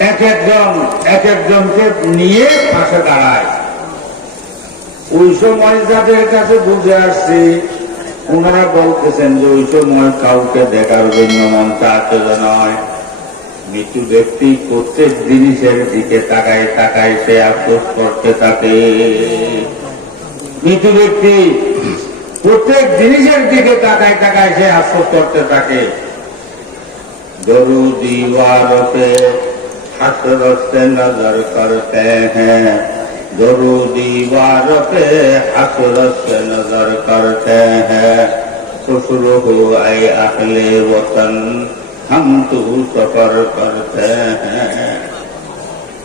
এক একজনকে নিয়ে পাশে দাঁড়ায়। ওই সময় যাদের কাছে বুঝে আসছে ওনারা বলতেছেন যে ওই সময় কাউকে দেখার জন্য মন চাচ্ছে নয়। মৃত্যু ব্যক্তি প্রত্যেক জিনিসের দিকে তাকায় তাকায় সে আফসোস করতে থাকে। মৃত্যু ব্যক্তি প্রত্যেক জিনিসের দিকে তাকায় তাকায় সে আফসোস করতে থাকে। দরুদি वालों पे हसरत से नजर करते हैं, दरूदी वालों पे हसरत से नजर करते हैं, खुश रहो ऐ अहले वतन हम तो सफर करते हैं।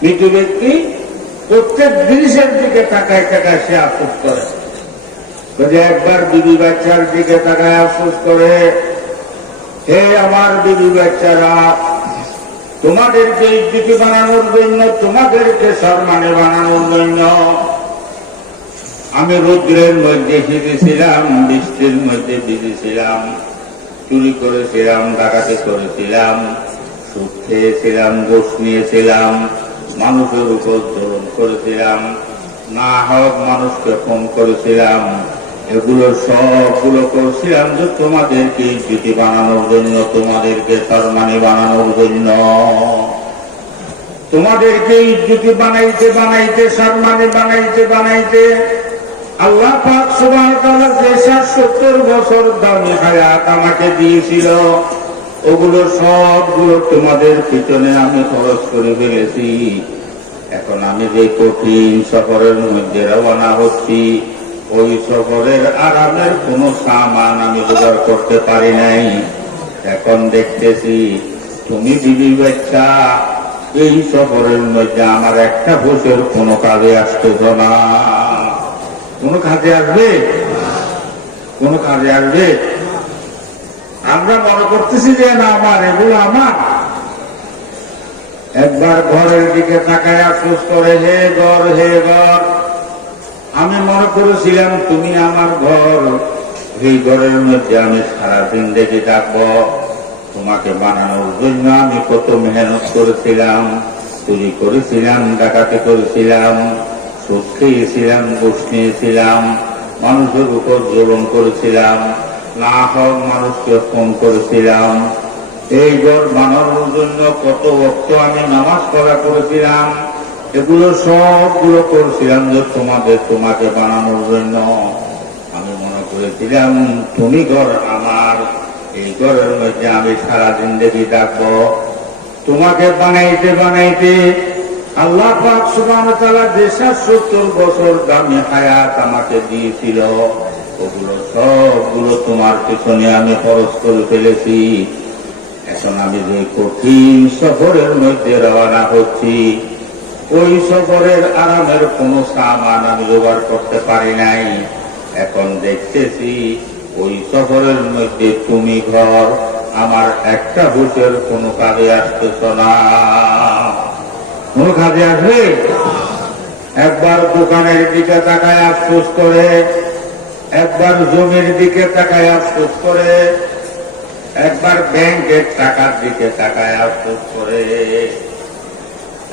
মৃত্যু ব্যক্তি প্রত্যেক জিনিসের দিকে তাকায় তাকায় সে আফসোস করে। একবার বিবি বাচ্চার দিকে তাকায় আফসোস করে, হে আমার বিবি বাচ্চারা, তোমাদেরকে ইজ্জতি বানানোর জন্য, তোমাদেরকে সম্মানে বানানোর জন্য আমি রৌদ্রের মধ্যে ভিজেছিলাম, বৃষ্টির মধ্যে ভিজেছিলাম, চুরি করেছিলাম, ডাকাতি করেছিলাম, সুদ খেয়েছিলাম, ঘুষ নিয়েছিলাম, মানুষের উপর জুলুম করেছিলাম, না হক মানুষকে ফোন করেছিলাম। এগুলো সবগুলো করছিলাম যে তোমাদেরকে ইজ্জতি বানানোর জন্য, তোমাদেরকে সম্মানী বানানোর জন্য। তোমাদেরকে ইজ্জতি বানাইতে বানাইতে, সম্মানী বানাইতে বানাইতে আল্লাহ পাক সুবহানাহু ওয়া তাআলা যে 70 বছর দামি হায়াত আমাকে দিয়েছিল, ওগুলো সবগুলো তোমাদের পিছনে আমি খরচ করে ফেলেছি। এখন আমি যে কঠিন সফরের মধ্যে রওনা হচ্ছি, ওই সফরের আরামের কোন সামান আমি জোগাড় করতে পারি নাই। এখন দেখতেছি তুমি বিবি বাচ্চা এই সফরের মধ্যে আমার একটা বছর কোনো কাজে আসতেছ না। কোন কাজে আসবে? কোন কাজে আসবে? আমরা মনে করতেছি যে না আমার, এগুলো আমার। একবার ঘরের দিকে তাকায় আফসোস করে, হে ঘর, হে ঘর, আমি মনে করেছিলাম তুমি আমার ঘর, এই ঘরের মধ্যে আমি সারাদিন দেখে থাকবো। তোমাকে বানানোর জন্য আমি কত মেহনত করেছিলাম, চুরি করেছিলাম, ডাকাতি করেছিলাম, সুদ খেয়েছিলাম, ঘুষ নিয়েছিলাম, মানুষের উপর জুলুম করেছিলাম, না হক মানুষকে ফোন করেছিলাম। এই ঘর বানানোর জন্য কত ওয়াক্ত আমি নামাজ পড়া করেছিলাম। এগুলো সবগুলো করছিলাম যে তোমাকে বানানোর জন্য। আমি মনে করেছিলাম তুমি ঘর আমার, এই ঘরের মধ্যে আমি সারাদিন দেখি থাকবো। তোমাকে বানাইতে বানাইতে আল্লাহ পাক সুবহানাহু ওয়া তাআলা যে 70 বছর দামি হায়াত আমাকে দিয়েছিল, ওগুলো সবগুলো তোমার পিছনে আমি খরচ করে ফেলেছি। এখন আমি যে কঠিন সফরের মধ্যে রওনা হচ্ছি, ওই সফরের আরামের কোন সামান আমি জোগাড় করতে পারি নাই। এখন দেখতেছি ওই সফরের মধ্যে তুমি ঘর, আমার একটা বছর কোনো কাজে আসতেছ না। কোন কাজে আসবে? একবার দোকানের দিকে তাকায় আফসোস করে, একবার জমির দিকে তাকায় আফসোস করে, একবার ব্যাংকের টাকার দিকে তাকায় আফসোস করে।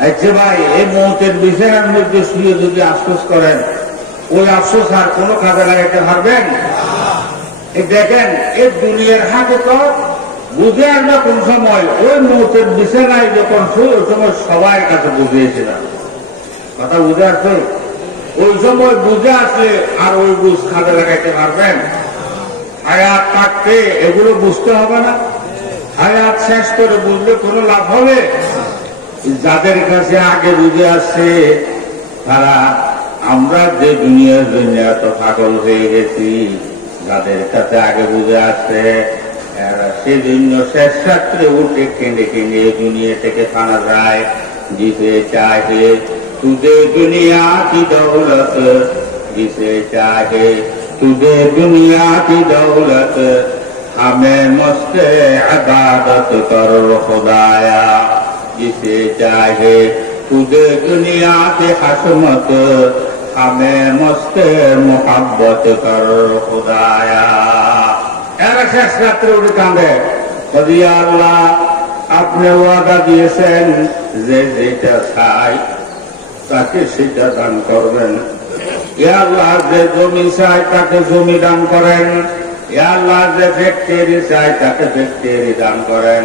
আচ্ছা ভাই, এই মৌতের বিছানার মধ্যে শুয়ে যদি আফসোস করেন, ওই আফসোস আর কোনো কাজে লাগাইতে পারবেন? দেখেন, এই দুনিয়ার হাতে তো বুঝে আসবে কোন সময়। ওই মৌতের বিছানায় যখন শুয়ে, ওই সময় সবার কাছে বুঝিয়েছিলাম। কথা বুঝে আসছে? ওই সময় বুঝে আসলে আর ওই বুঝ কাজে লাগাইতে পারবেন? হায়াত থাকতে এগুলো বুঝতে হবে না? হায়াত শেষ করে বুঝলে কোনো লাভ হবে? যাদের কাছে আগে বুঝে আসছে তারা, আমরা যে দুনিয়ার জন্য এত পাগল হয়ে গেছি, যাদের কাছে আগে বুঝে আসছে সেজন্য শেষ রাত্রে উঠে কেঁদে কেঁদে দুনিয়া থেকে ফানা যায়। जिसे चाहे तुझे दुनिया की दौलत, जिसे चाहे तुझे दुनिया की दौलत, हमें मस्त इबादत कर खुदाया। जिसे चाहे तुझे दुनिया की हसमत, हमें मस्त मोहब्बत कर खुदाया। শেষ রাত্রে উঠে কাঁদে, আল্লাহ আপনি ওয়াদা দিয়েছেন যে যেটা চাই তাকে সেটা দান করবেন। ইয়া আল্লাহ, যে জমি চাই তাকে জমি দান করেন। ইয়া আল্লাহ, যে ফ্যাক্টরি চাই তাকে ফ্যাক্টরি দান করেন।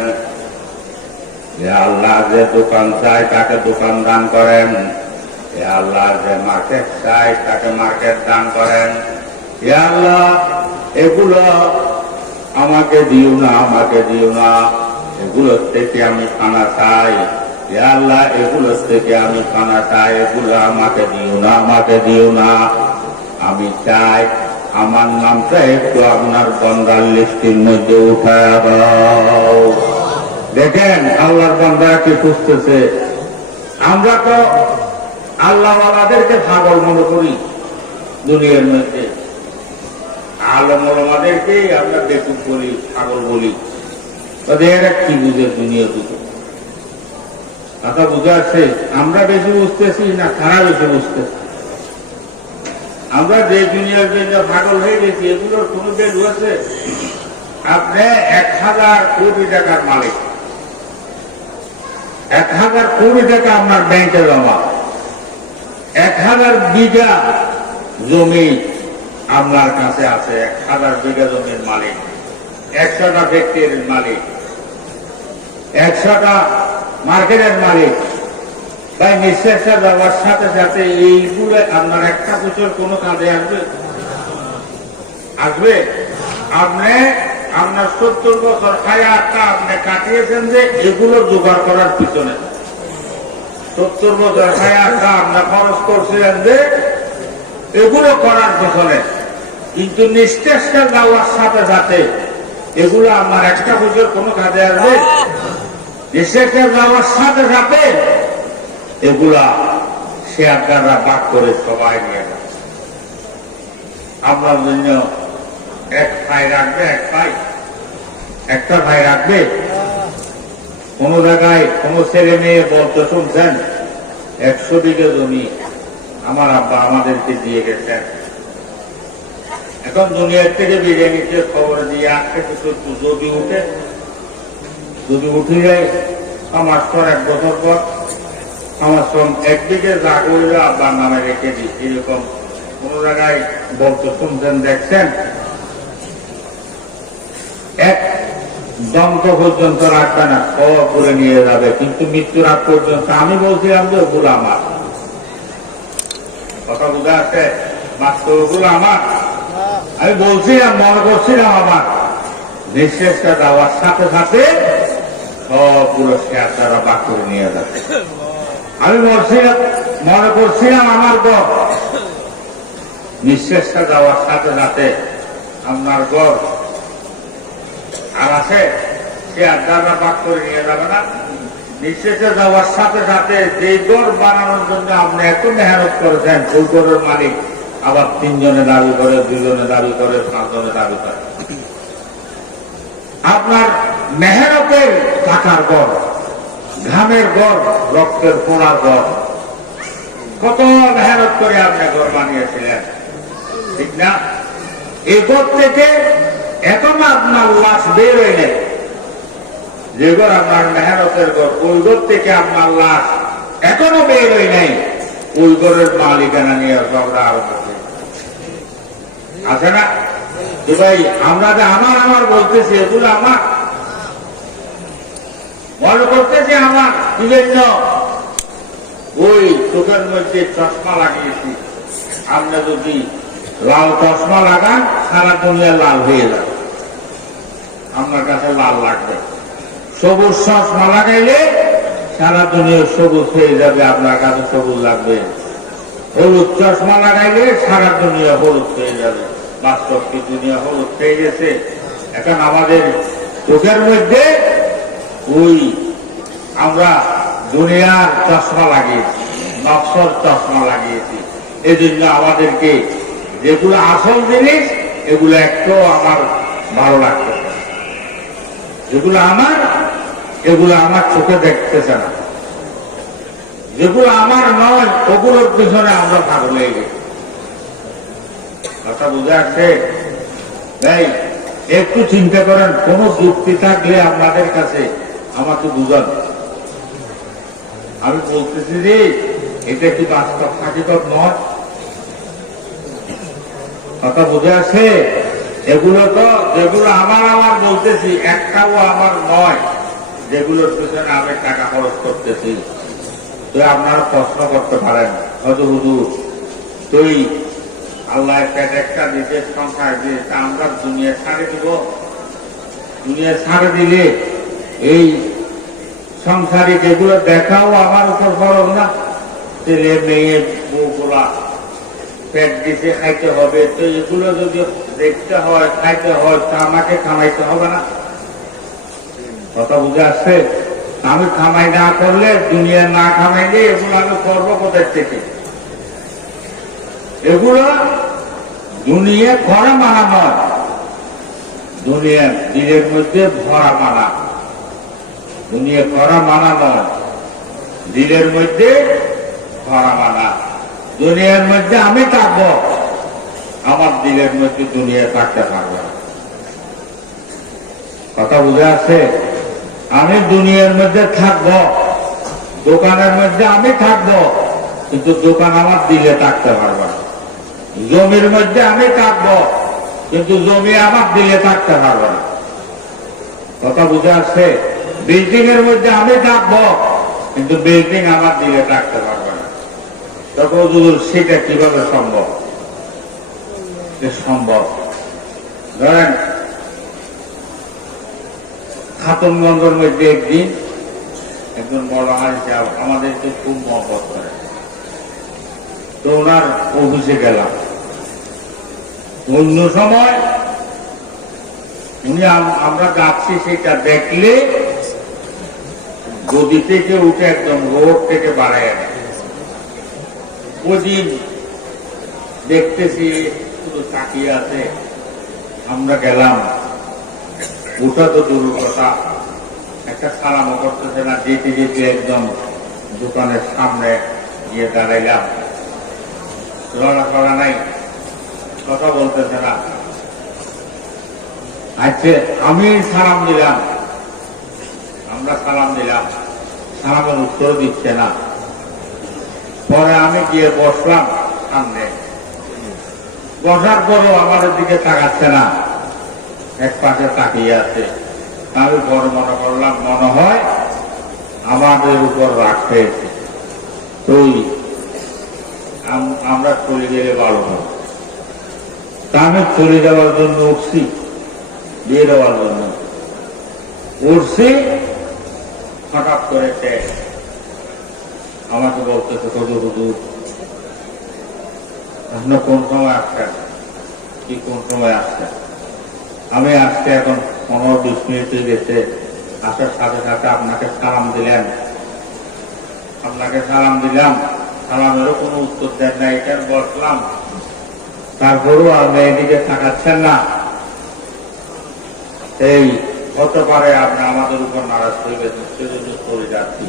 ইয়া আল্লাহ, যে দোকান চাই তাকে দোকান দান করেন। ইয়া আল্লাহ, যে মার্কেট চাই তাকে মার্কেট দান করেন। ইয়া আল্লাহ, এগুলো আমাকে দিও না, আমাকে দিও না, এগুলোর থেকে আমি খানা চাই। ইয়া আল্লাহ, এগুলোর থেকে আমি খানা চাই, এগুলো আমাকে দিও না, আমাকে দিও না। আমি চাই আমার নামটা একটু আপনার বান্দার লিস্টের মধ্যে উঠায় দাও। দেখেন আল্লাহর বান্দারা কি খুঁজতেছে। আমরা তো আল্লাহওয়ালাদেরকে পাগল মনে করি দুনিয়ার মধ্যে, আলমদেরকেই আমরা বেকুব বলি, পাগল বলি। এরা কি বুঝে দুনিয়া বুঝে? কথা বুঝে আছে? আমরা বেশি বুঝতেছি না তারা বেশি বুঝতেছি? আমরা যে দুনিয়ার জন্য পাগল হয়ে গেছি, এগুলোর কোন ভ্যালু আছে? আপনি 1000 কোটি টাকার মালিক, 1000 কোটি টাকা আপনার ব্যাংকে জমা, 1000 বিঘা জমি আপনার কাছে আছে, 1000 বিঘা জমির মালিক, 100টা ফ্যাক্টরির মালিক, 100টা মার্কেটের মালিক। তাই নিঃশ্বাসটা যাওয়ার সাথে সাথে এইগুলো আপনার একটা বছর কোনো কাজে আসবে? আসবে? আপনি আপনার 70 বছর হায়াতটা আপনি কাটিয়েছেন যে এগুলো জোগাড় করার পিছনে। 70 বছর হায়াতটা আপনি খরচ করছিলেন যে এগুলো করার পিছনে, কিন্তু নিঃশ্বাসটা যাওয়ার সাথে সাথে এগুলো আমার একটা বছর কোনো কাজে আসবে? নিঃশ্বাসটা যাওয়ার সাথে সাথে এগুলা শেয়ারদাররা ভাগ করে সবাই নিয়ে যাবে। আপনার জন্য এক ভাই রাখবে, একটা ভাই রাখবে। কোন জায়গায় কোন ছেলে মেয়ে বলতে শুনছেন 100 বিঘা জমি আমার আব্বা আমাদেরকে দিয়ে গেছেন, এখন দুনিয়ার থেকে বিরিয়ে নিতে খবর দিয়ে আসতে কিছু যদি উঠে যায় আমার পর 1 বছর পর আমার শ্রম 1 বিঘে যা করল আব্বার নামে রেখে দিই, এরকম কোন জায়গায় বলতে শুনছেন দেখছেন? এক দন্ত পর্যন্ত রাখবে না, সব করে নিয়ে যাবে, কিন্তু মৃত্যুর আগ পর্যন্ত। আমি বলছিলাম যে ওগুলো আমার, কথা বুঝা আছে? বাস্তব ওগুলো আমার, আমি বলছিলাম, মনে করছিলাম আমার। নিঃশ্বাসটা দেওয়ার সাথে সাথে সবগুলো শেয়ার দ্বারা বাক করে নিয়ে যাবে। আমি মনে করছিলাম আমার গড়, নিঃশ্বাসটা দেওয়ার সাথে সাথে আপনার গড় আর আছে, শেয়ার দ্বারা বাক করে নিয়ে যাবে না। নিঃশ্বাসে যাওয়ার সাথে সাথে যে গড় বানানোর জন্য আপনি এত মেহনত করেছেন, ওই গড়ের মালিক আবার 3 জনে দাবি করে, 2 জনে দাবি করে, 5 জনে দাবি করে। আপনার মেহনতের টাকার গড়, ঘামের গড়, রক্তের পোড়ার গড়, কত মেহনত করে আপনি ঘর বানিয়েছিলেন, ঠিক না? এই গড় থেকে এখন আপনার লাশ বের হয়ে নেই, যে ঘর আপনার মেহনতের ঘর, ওই ঘর থেকে আপনার লাশ এখনো বের হয়ে নেই। ওই ঘরের মালিকানা নিয়ে ঝগড়া আরম্ভ আছে না? ভাই আমরা যে আমার বলতেছি, এগুলো আমার মনে করতেছি আমার। বিভিন্ন ওই চোখের মধ্যে চশমা লাগিয়েছি, আপনি যদি লাল চশমা লাগান সারা দুনিয়া লাল হয়ে যাবে, আপনার কাছে লাল লাগবে। সবুজ চশমা লাগাইলে সারা দুনিয়া সবুজ হয়ে যাবে, আপনার কাছে সবুজ লাগবে। হলুদ চশমা লাগাইলে সারা দুনিয়া হলুদ হয়ে যাবে। বাস্তব কি দুনিয়া হলুদ হয়ে গেছে? এখন আমাদের চোখের মধ্যে ওই আমরা দুনিয়ার চশমা লাগিয়েছি, নকশার চশমা লাগিয়েছি। এই জন্য আমাদেরকে যেগুলো আসল জিনিস এগুলো একটু আমার ভালো লাগতেছে না, যেগুলো আমার এগুলো আমার চোখে দেখতেছে না, যেগুলো আমার নয় ওগুলোর পিছনে আমরা পাগল হয়ে গেছি। কথা বুঝে আসছে? তাই একটু চিন্তা করেন, কোন যুক্তি থাকলে আপনাদের কাছে আমাকে বুঝান। আমি বলতেছি যে এটা কি বাস্তব হাকিকত নয়? কথা বুঝে আসে? এগুলো তো যেগুলো আমার বলতেছি একটাও আমার নয়, যেগুলোর পিছনে আমি টাকা খরচ করতেছি। তো আপনারা প্রশ্ন করতে পারেন, হয়তো হুজুর তুই আল্লাহ একটা নিজের সংখ্যা দিয়েছে, আমরা দুনিয়া ছাড়ে দিব, দুনিয়া ছাড়ে দিলে এই সংসারে যেগুলো দেখাও আমার উপর খরচ না? ছেলে মেয়ে বউগুলা পেট দিতে খাইতে হবে, তো এগুলো যদি দেখতে হয় খাইতে হয় তা আমাকে খামাইতে হবে না? কথা বুঝে আসছে? আমি খামাই না করলে, দুনিয়া না খামাইলে এগুলো আমি করবো কোথায় থেকে? এগুলো দুনিয়া ঘরে মানা নয়, দুনিয়া দিলের মধ্যে ভরা মানা। দুনিয়া করা মানা নয়, দিলের মধ্যে ভরা মানা। দুনিয়ার মধ্যে আমি থাকবো, আমার দিলের মধ্যে দুনিয়া থাকতে পারবে না। কথা বুঝে আছে? আমি দুনিয়ার মধ্যে থাকবো, দোকানের মধ্যে আমি থাকবো, কিন্তু দোকান আমার দিলে থাকতে পারবে না। জমির মধ্যে আমি থাকবো, কিন্তু জমি আমার দিলে থাকতে পারবে না। কথা বুঝে আসছে? বিল্ডিং এর মধ্যে আমি থাকবো, কিন্তু বিল্ডিং আমার দিলে থাকতে পারবে না। তখন সেটা কিভাবে সম্ভব? সম্ভব। ধরেন খাতুনগঞ্জের মধ্যে একদিন একজন বড় হাজি সাহেব আমাদেরকে খুব মহব্বত করে, তো ওনার অফিসে গেলাম। অন্য সময় উনি আমরা যাচ্ছি সেটা দেখলে গদি থেকে উঠে একদম রোড থেকে বাড়ায় আনে। ওদিন দেখতেছি শুধু তাকিয়ে আছে। আমরা গেলাম, ওটা তো দূর কথা, একটা সালামও করতেছে না। যেতে যেতে একদম দোকানের সামনে গিয়ে দাঁড়াইলাম, লড়াফড়া নাই, কথা বলতেছে না। আচ্ছা আমি সালাম দিলাম, আমরা সালাম দিলাম, সালামের উত্তর দিচ্ছে না। পরে আমি গিয়ে বসলাম সামনে, বসার পরও আমাদের দিকে তাকাচ্ছে না, এক পাশে তাকিয়ে আছে। আমি বড় মনে করলাম মনে হয় আমাদের উপর রাগ হয়েছে, তুই আমরা চলে গেলে ভালো হবে। তা আমি চলে যাওয়ার জন্য উঠছি, দিয়ে দেওয়ার জন্য উঠছি, হঠাৎ করে আমাকে বলতেছে হুজুর হুজুর আপনি কোন সময় আসছেন? কি কোন সময় আসছেন? আমি আসতে এখন 15-20 মিনিট গেছে। আসার সাথে সাথে আপনাকে সালাম দিলেন, আপনাকে সালাম দিলাম, সালামেরও কোনো উত্তর দেন না। এখানে বসলাম, তারপরেও আপনি এদিকে তাকাচ্ছেন না। এই হতে পারে আপনি আমাদের উপর নারাজ হয়ে গেছেন, সেজন্য চলে যাচ্ছি।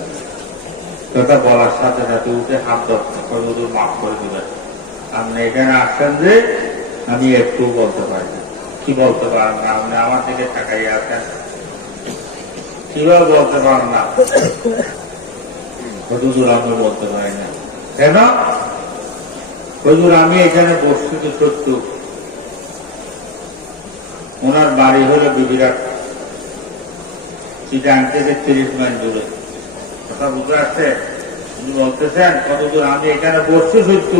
কথা বলার সাথে সাথে উঠে হাত ধরতে মাফ করে দিবেন, আপনি এখানে আসছেন যে আমি একটু বলতে পারি না। কি বলতে পারেন না? আপনি আমার দিকে তাকাইয়ে আছেন, কিভাবে বলতে পারেন না? হুজুর আমি বলতে পারি না। কেন? হুজুর আমি এখানে বসছি তো সত্য, ওনার বাড়ি হলো বিবিরাট, চিটাং থেকে 30 মাইল দূরে। কথা বুঝতে আসছে? উনি বলতেছেন কতদূর আমি এখানে বসছি সত্য,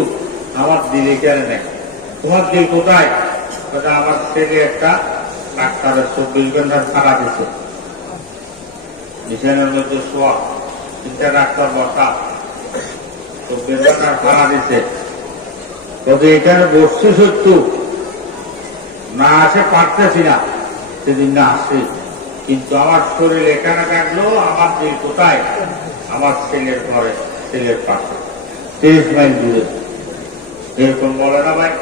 আমার দিল এখানে নেই। তোমার দিল কোথায়? আমার ছেলে একটা ডাক্তারের 24 ঘন্টার ছাড়া দিচ্ছে, বিছানার মধ্যে শোয়া, 3টা ডাক্তার বসা, 24 ঘন্টার ছাড়া দিচ্ছে। তবে এখানে বসছি সত্য, না আসে পারতেছি না, সেদিন না আসছি, কিন্তু আমার শরীর এখানে থাকলো, আমার দিল কোথায়? আমার ছেলের ঘরে, ছেলের পাশে, 30 মাইল দূরে। এরকম বলে না ভাই?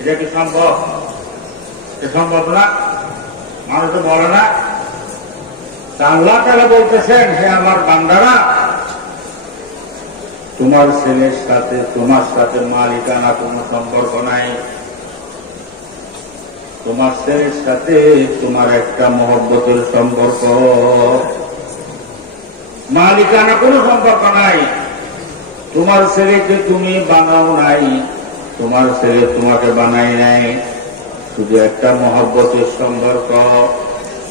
এটা কি সম্ভব? সম্ভব না, মানুষ তো বলে না। আল্লাহ তাআলা বলতেছেন, হে আমার বান্দারা, তোমার ছেলের সাথে তোমার সাথে মালিকানা কোনো সম্পর্ক নাই। তোমার ছেলের সাথে তোমার একটা মহব্বতের সম্পর্ক। মালিকানা কোনো সম্পর্ক নাই। তোমার ছেলেকে তুমি বানাও নাই, তোমার ছেলে তোমাকে বানাই নাই। শুধু একটা মহব্বতের সম্পর্ক,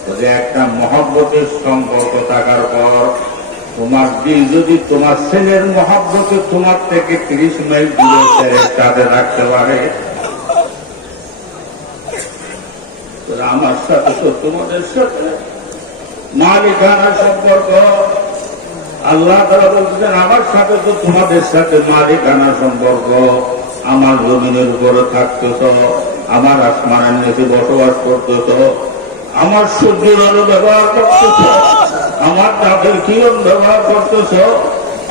যদি একটা মহব্বতের সম্পর্ক থাকার পর তোমার দিল যদি তোমার ছেলের মহব্বতে তোমার থেকে 30 মাইল দূরে ছেলের সাথে রাখতে পারে, আমার সাথে তো তোমাদের সাথে মালিকানার সম্পর্ক। আল্লাহ তাআলা বলতেছেন আমার সাথে তো তোমাদের সাথে মালিকানার সম্পর্ক। আমার জমিনের উপরে থাকতেছ, আমার আসমানের নিচে বসবাস করতেছ, আমার সূর্যের আলো ব্যবহার করতেছ, আমার তাদের কিরণ ব্যবহার করতেছ,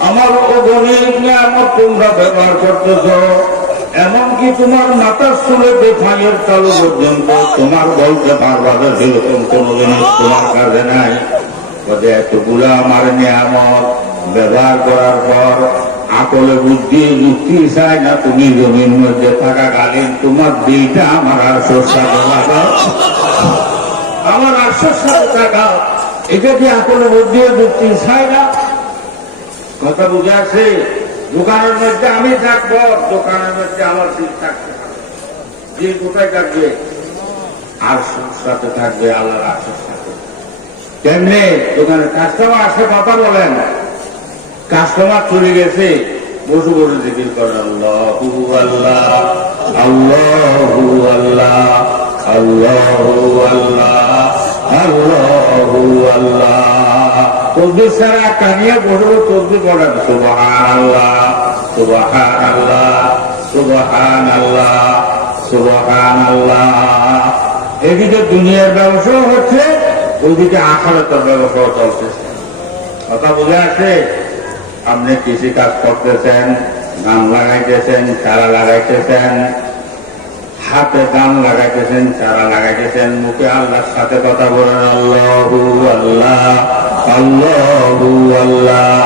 আমার অগণিত নিয়ামত তোমরা ব্যবহার করতেছ। এমনকি তোমার মাথার চুলে পায়ের তালু পর্যন্ত তোমার বলতে পারবা যে সেরকম কোন জিনিস তোমার কাছে নাই। এতগুলো আমার নিয়ামত ব্যবহার করার পর আকলে বুদ্ধি যুক্তি চাই না, তুমি জমির মধ্যে থাকাকালীন তোমার দিলটা আমার আশ্বাস লাগাও, আমার আশ্বাস লাগাও। এটা কি আকলে বুদ্ধি যুক্তি চাই না? কথা বুঝে আছে? দোকানের মধ্যে আমি থাকবো, দোকানের মধ্যে আমার দিল থাকতে হবে। দিল কোথায় থাকবে? আর সাথে থাকবে আল্লাহর আশ্বাস থাকবে। কেমনে? দোকানে কাস্টমার আসে, কথা বলেন, কাস্টমার চলে গেছে, বসে বসে জিকির করে আল্লাহু আল্লাহ আল্লাহু আল্লাহ আল্লাহু আল্লাহ আল্লাহু আল্লাহ। তসবিহ ছাড়া কানিয়া বসে বসে তসবিহ পড়েন, সুবহানাল্লাহ সুবহানাল্লাহ সুবহানাল্লাহ সুবহানাল্লাহ। এদিকে দুনিয়ার ব্যবসা হচ্ছে, ওইদিকে আখিরাতের ব্যবসা চলতেছে। কথা বুঝে আছে? আপনি কৃষি কাজ করতেছেন, ধান লাগাইতেছেন, চারা লাগাইতেছেন, হাতে ধান লাগাইতেছেন, চারা লাগাইতেছেন, মুখে আল্লাহর সাথে কথা বলেন আল্লাহু আল্লাহ আল্লাহু আল্লাহ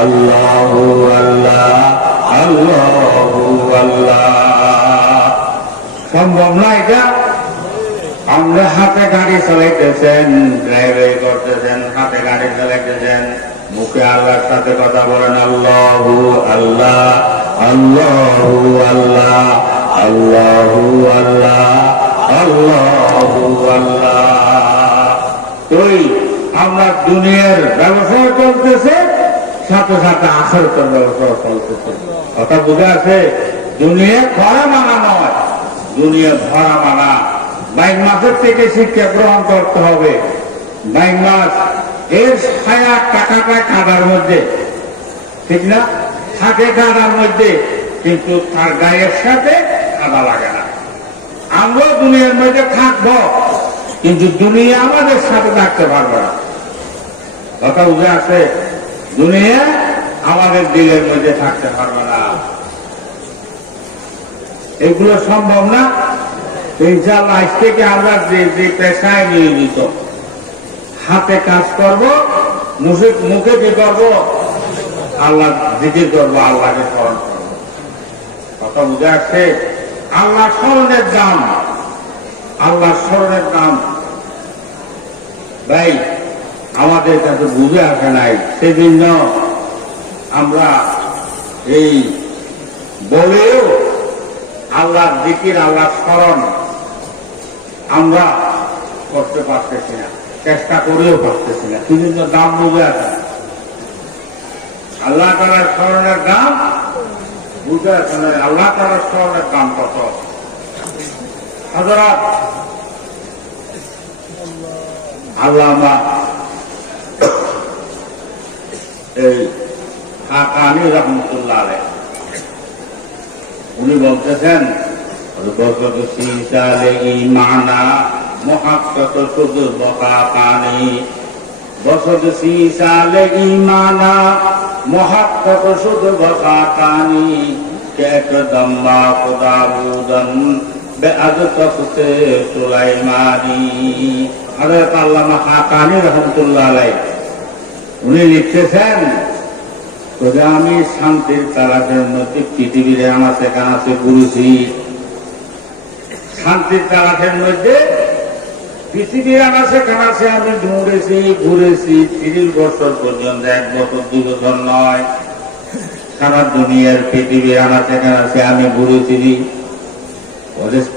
আল্লাহু আল্লাহ আল্লাহু আল্লাহ। সম্ভব না এটা? আমরা হাতে গাড়ি চালাইতেছেন, ড্রাইভারি করতেছেন, হাতে গাড়ি চালাইতেছেন, মুখে আল্লাহর সাথে কথা বলেন আল্লাহু আল্লাহ আল্লাহু আল্লাহ আল্লাহু আল্লাহ আল্লাহু আল্লাহ। তুই আমরা দুনিয়ার ব্যবসা চলতেছে, সাথে সাথে আখিরাতের ব্যবসা চলতেছে। কথা বুঝে আছে? দুনিয়া খরা মানা নয়, দুনিয়া ভরা মানা। বাইক মাসের থেকে শিক্ষা গ্রহণ করতে হবে। বাইক মাস এর ছায়া টাকাটা কাদার মধ্যে, ঠিক না? থাকে কাদার মধ্যে, কিন্তু তার গায়ের সাথে কাদা লাগে না। আমরা দুনিয়ার মধ্যে থাকবো, কিন্তু দুনিয়া আমাদের সাথে থাকতে পারবে না। কথা বুঝে আছে? দুনিয়া আমাদের দিলের মধ্যে থাকতে পারবে না। এগুলো সম্ভব না। ইনশাআল্লাহ আজ থেকে আমরা যে পেশায় নিয়োজিত, হাতে কাজ করব, মুখে কি করব? আল্লাহ জিকির করবো, আল্লাহকে স্মরণ করবো। কথা বুঝে আসছে? আল্লাহ স্মরণের দাম, আল্লাহ স্মরণের দাম ভাই আমাদের কাছে বুঝে আসে নাই। সেজন্য আমরা এই বলেও আল্লাহর জিকির, আল্লাহর স্মরণ আমরা করতে পারতেছি না, চেষ্টা করেও পারতেছি না। বিভিন্ন দাম বুঝে আছে, আল্লাহ তাআলার স্মরণের দাম বুঝে আছে না। আল্লাহ তাআলার স্মরণের দাম কত? হযরত আল্লামা এই হাকানি রাহমাতুল্লাহ আলাইহি উনি বলতেছেন, বসত সিসালে ঈমানা মুহাক্কাত শুধু বকাতানি, বসত সিসালে ঈমানা মুহাক্কাত শুধু বকাতানি, কেক দম্মা খুদাবুদন বেআদ তফতে সুলাইমানি। হযরত আল্লামা হাকানি রাহমাতুল্লাহ আলাইহি উনি লিখতেছেন, আমি শান্তির তালাশের মধ্যে পৃথিবীর আনাচে কানাচে ঘুরেছি, শান্তির তালাশের মধ্যে পৃথিবীর আনাচে কানাচে আমি দৌড়েছি, ঘুরেছি 30 বছর পর্যন্ত, 1 বছর 2 বছর নয়, সারা দুনিয়ার পৃথিবীর আনাচে কানাচে আমি ঘুরেছি।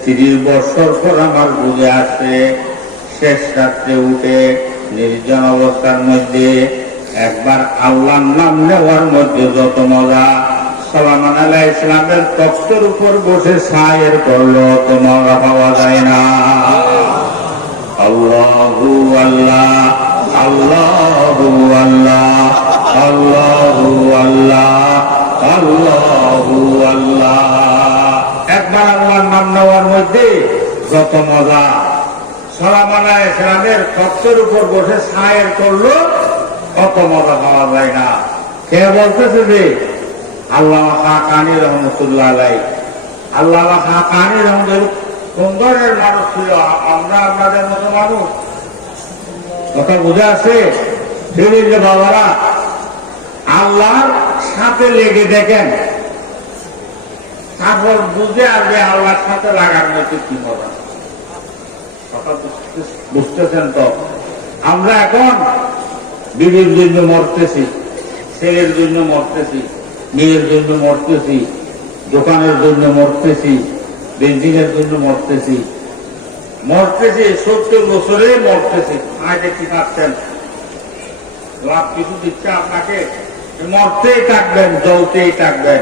30 বছর পর আমার বুঝে আসে, শেষ রাত্রে উঠে নির্জন অবস্থার মধ্যে একবার আল্লাহর নাম নেওয়ার মধ্যে যত মজা, সুলাইমান আলাইহিস সালামের তখ্তের উপর বসে ছায়ের করলো তো মজা পাওয়া যায় না। আল্লাহু আল্লাহ, আল্লাহু আল্লাহ, আল্লাহু আল্লাহ, আল্লাহু আল্লাহ। একবার আল্লাহর নাম নেওয়ার মধ্যে যত মজা, সুলাইমান আলাইহিস সালামের তখ্তের উপর বসে ছায়ের করলো কত মজা পাওয়া যায় না। কে বলতেছে যে? আল্লামা হাকানি রহমতুল্লাহ আলাইহি। আল্লামা হাকানি রহমতুল্লাহ সুন্দরের মানুষ ছিল, আমরা আপনাদের মতো মানুষ। কথা বুঝে আছে? যে বাবারা আল্লাহর সাথে লেগে দেখেন, তারপর বুঝে আসবে আল্লাহর সাথে লাগার মতো কি মজা। কথা বুঝতেছেন তো? আমরা এখন বিবির জন্য মরতেছি, ছেলের জন্য মরতেছি, মেয়ের জন্য মরতেছি, দোকানের জন্য মরতেছি, বেঞ্জিনের জন্য মরতেছি, 70 বছরে মরতেছি। আজ কি পাচ্ছেন? লাভ কিছু দিচ্ছে আপনাকে? মরতেই থাকবেন, জ্বলতেই থাকবেন।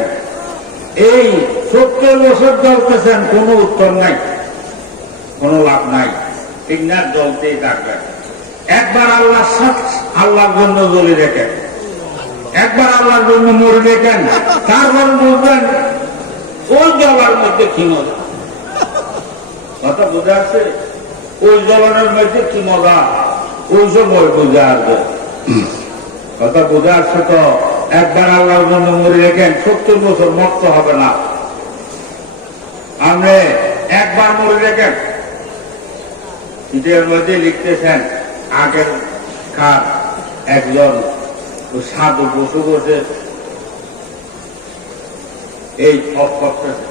এই 70 বছর জ্বলতেছেন, কোনো উত্তর নাই, কোনো লাভ নাই, ঠিক না? জ্বলতেই থাকবেন। একবার আল্লাহর জন্য জ্বলে দেখেন, একবার আল্লাহর জন্য মরে দেখেন, তারপর বলবেন ওই জ্বলার মধ্যে কি মজা। কথা বোঝা আছে? ওই জ্বলানোর মধ্যে কি মজা, ওই সময় বোঝা আসবে। কথা বোঝা আসছে তো? একবার আল্লাহর জন্য মরে দেখেন, 70 বছর মরতে হবে না। আপনি একবার মরে দেখেন। ইতিহাসের মধ্যে লিখতেছেন, আগের কার একজন সাধু বসে বসে এই তপ করতেছে,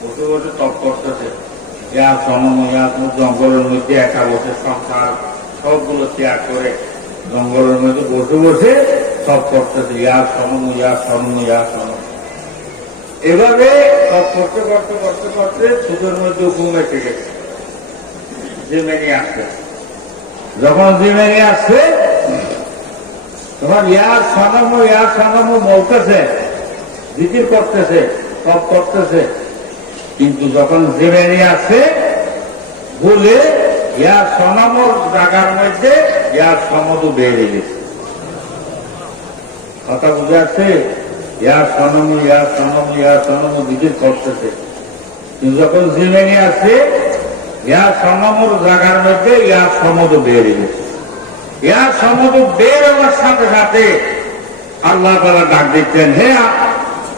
বসে বসে তপ করতেছে। ইয়ার জঙ্গলের মধ্যে একা বসে সংসার সবগুলো ত্যাগ করে জঙ্গলের মধ্যে বসে বসে তপ করতেছে। ইয়ার সনম, ইয়ার সনম, ইয়ার সনম। এভাবে তপ করতে করতে করতে করতে সুদের মধ্যে ঘুম এসে গেছে, জিমেনি আসছে। যখন জিমেনি আসছে তখন ইয়ার সনম বলতেছে, জিকির করতেছে, তপ করতেছে। কিন্তু যখন জিমেনি আসছে বলে ইয়ার সনমর জায়গার মধ্যে ইয়ার সমদু বেড়ে গেছে। কথা বুঝে আসছে? ইয়ার সনম, ইয়ার সনম, ইয়ার সনম জিকির করতেছে। কিন্তু যখন জিমেনি আসছে ইয়ার সনমর জায়গার মধ্যে ইয়ার সমদু বেড়ে গেছে। ইয়ার সমদু বের হওয়ার সাথে সাথে আল্লাহ তাআলা ডাক দিচ্ছেন, হে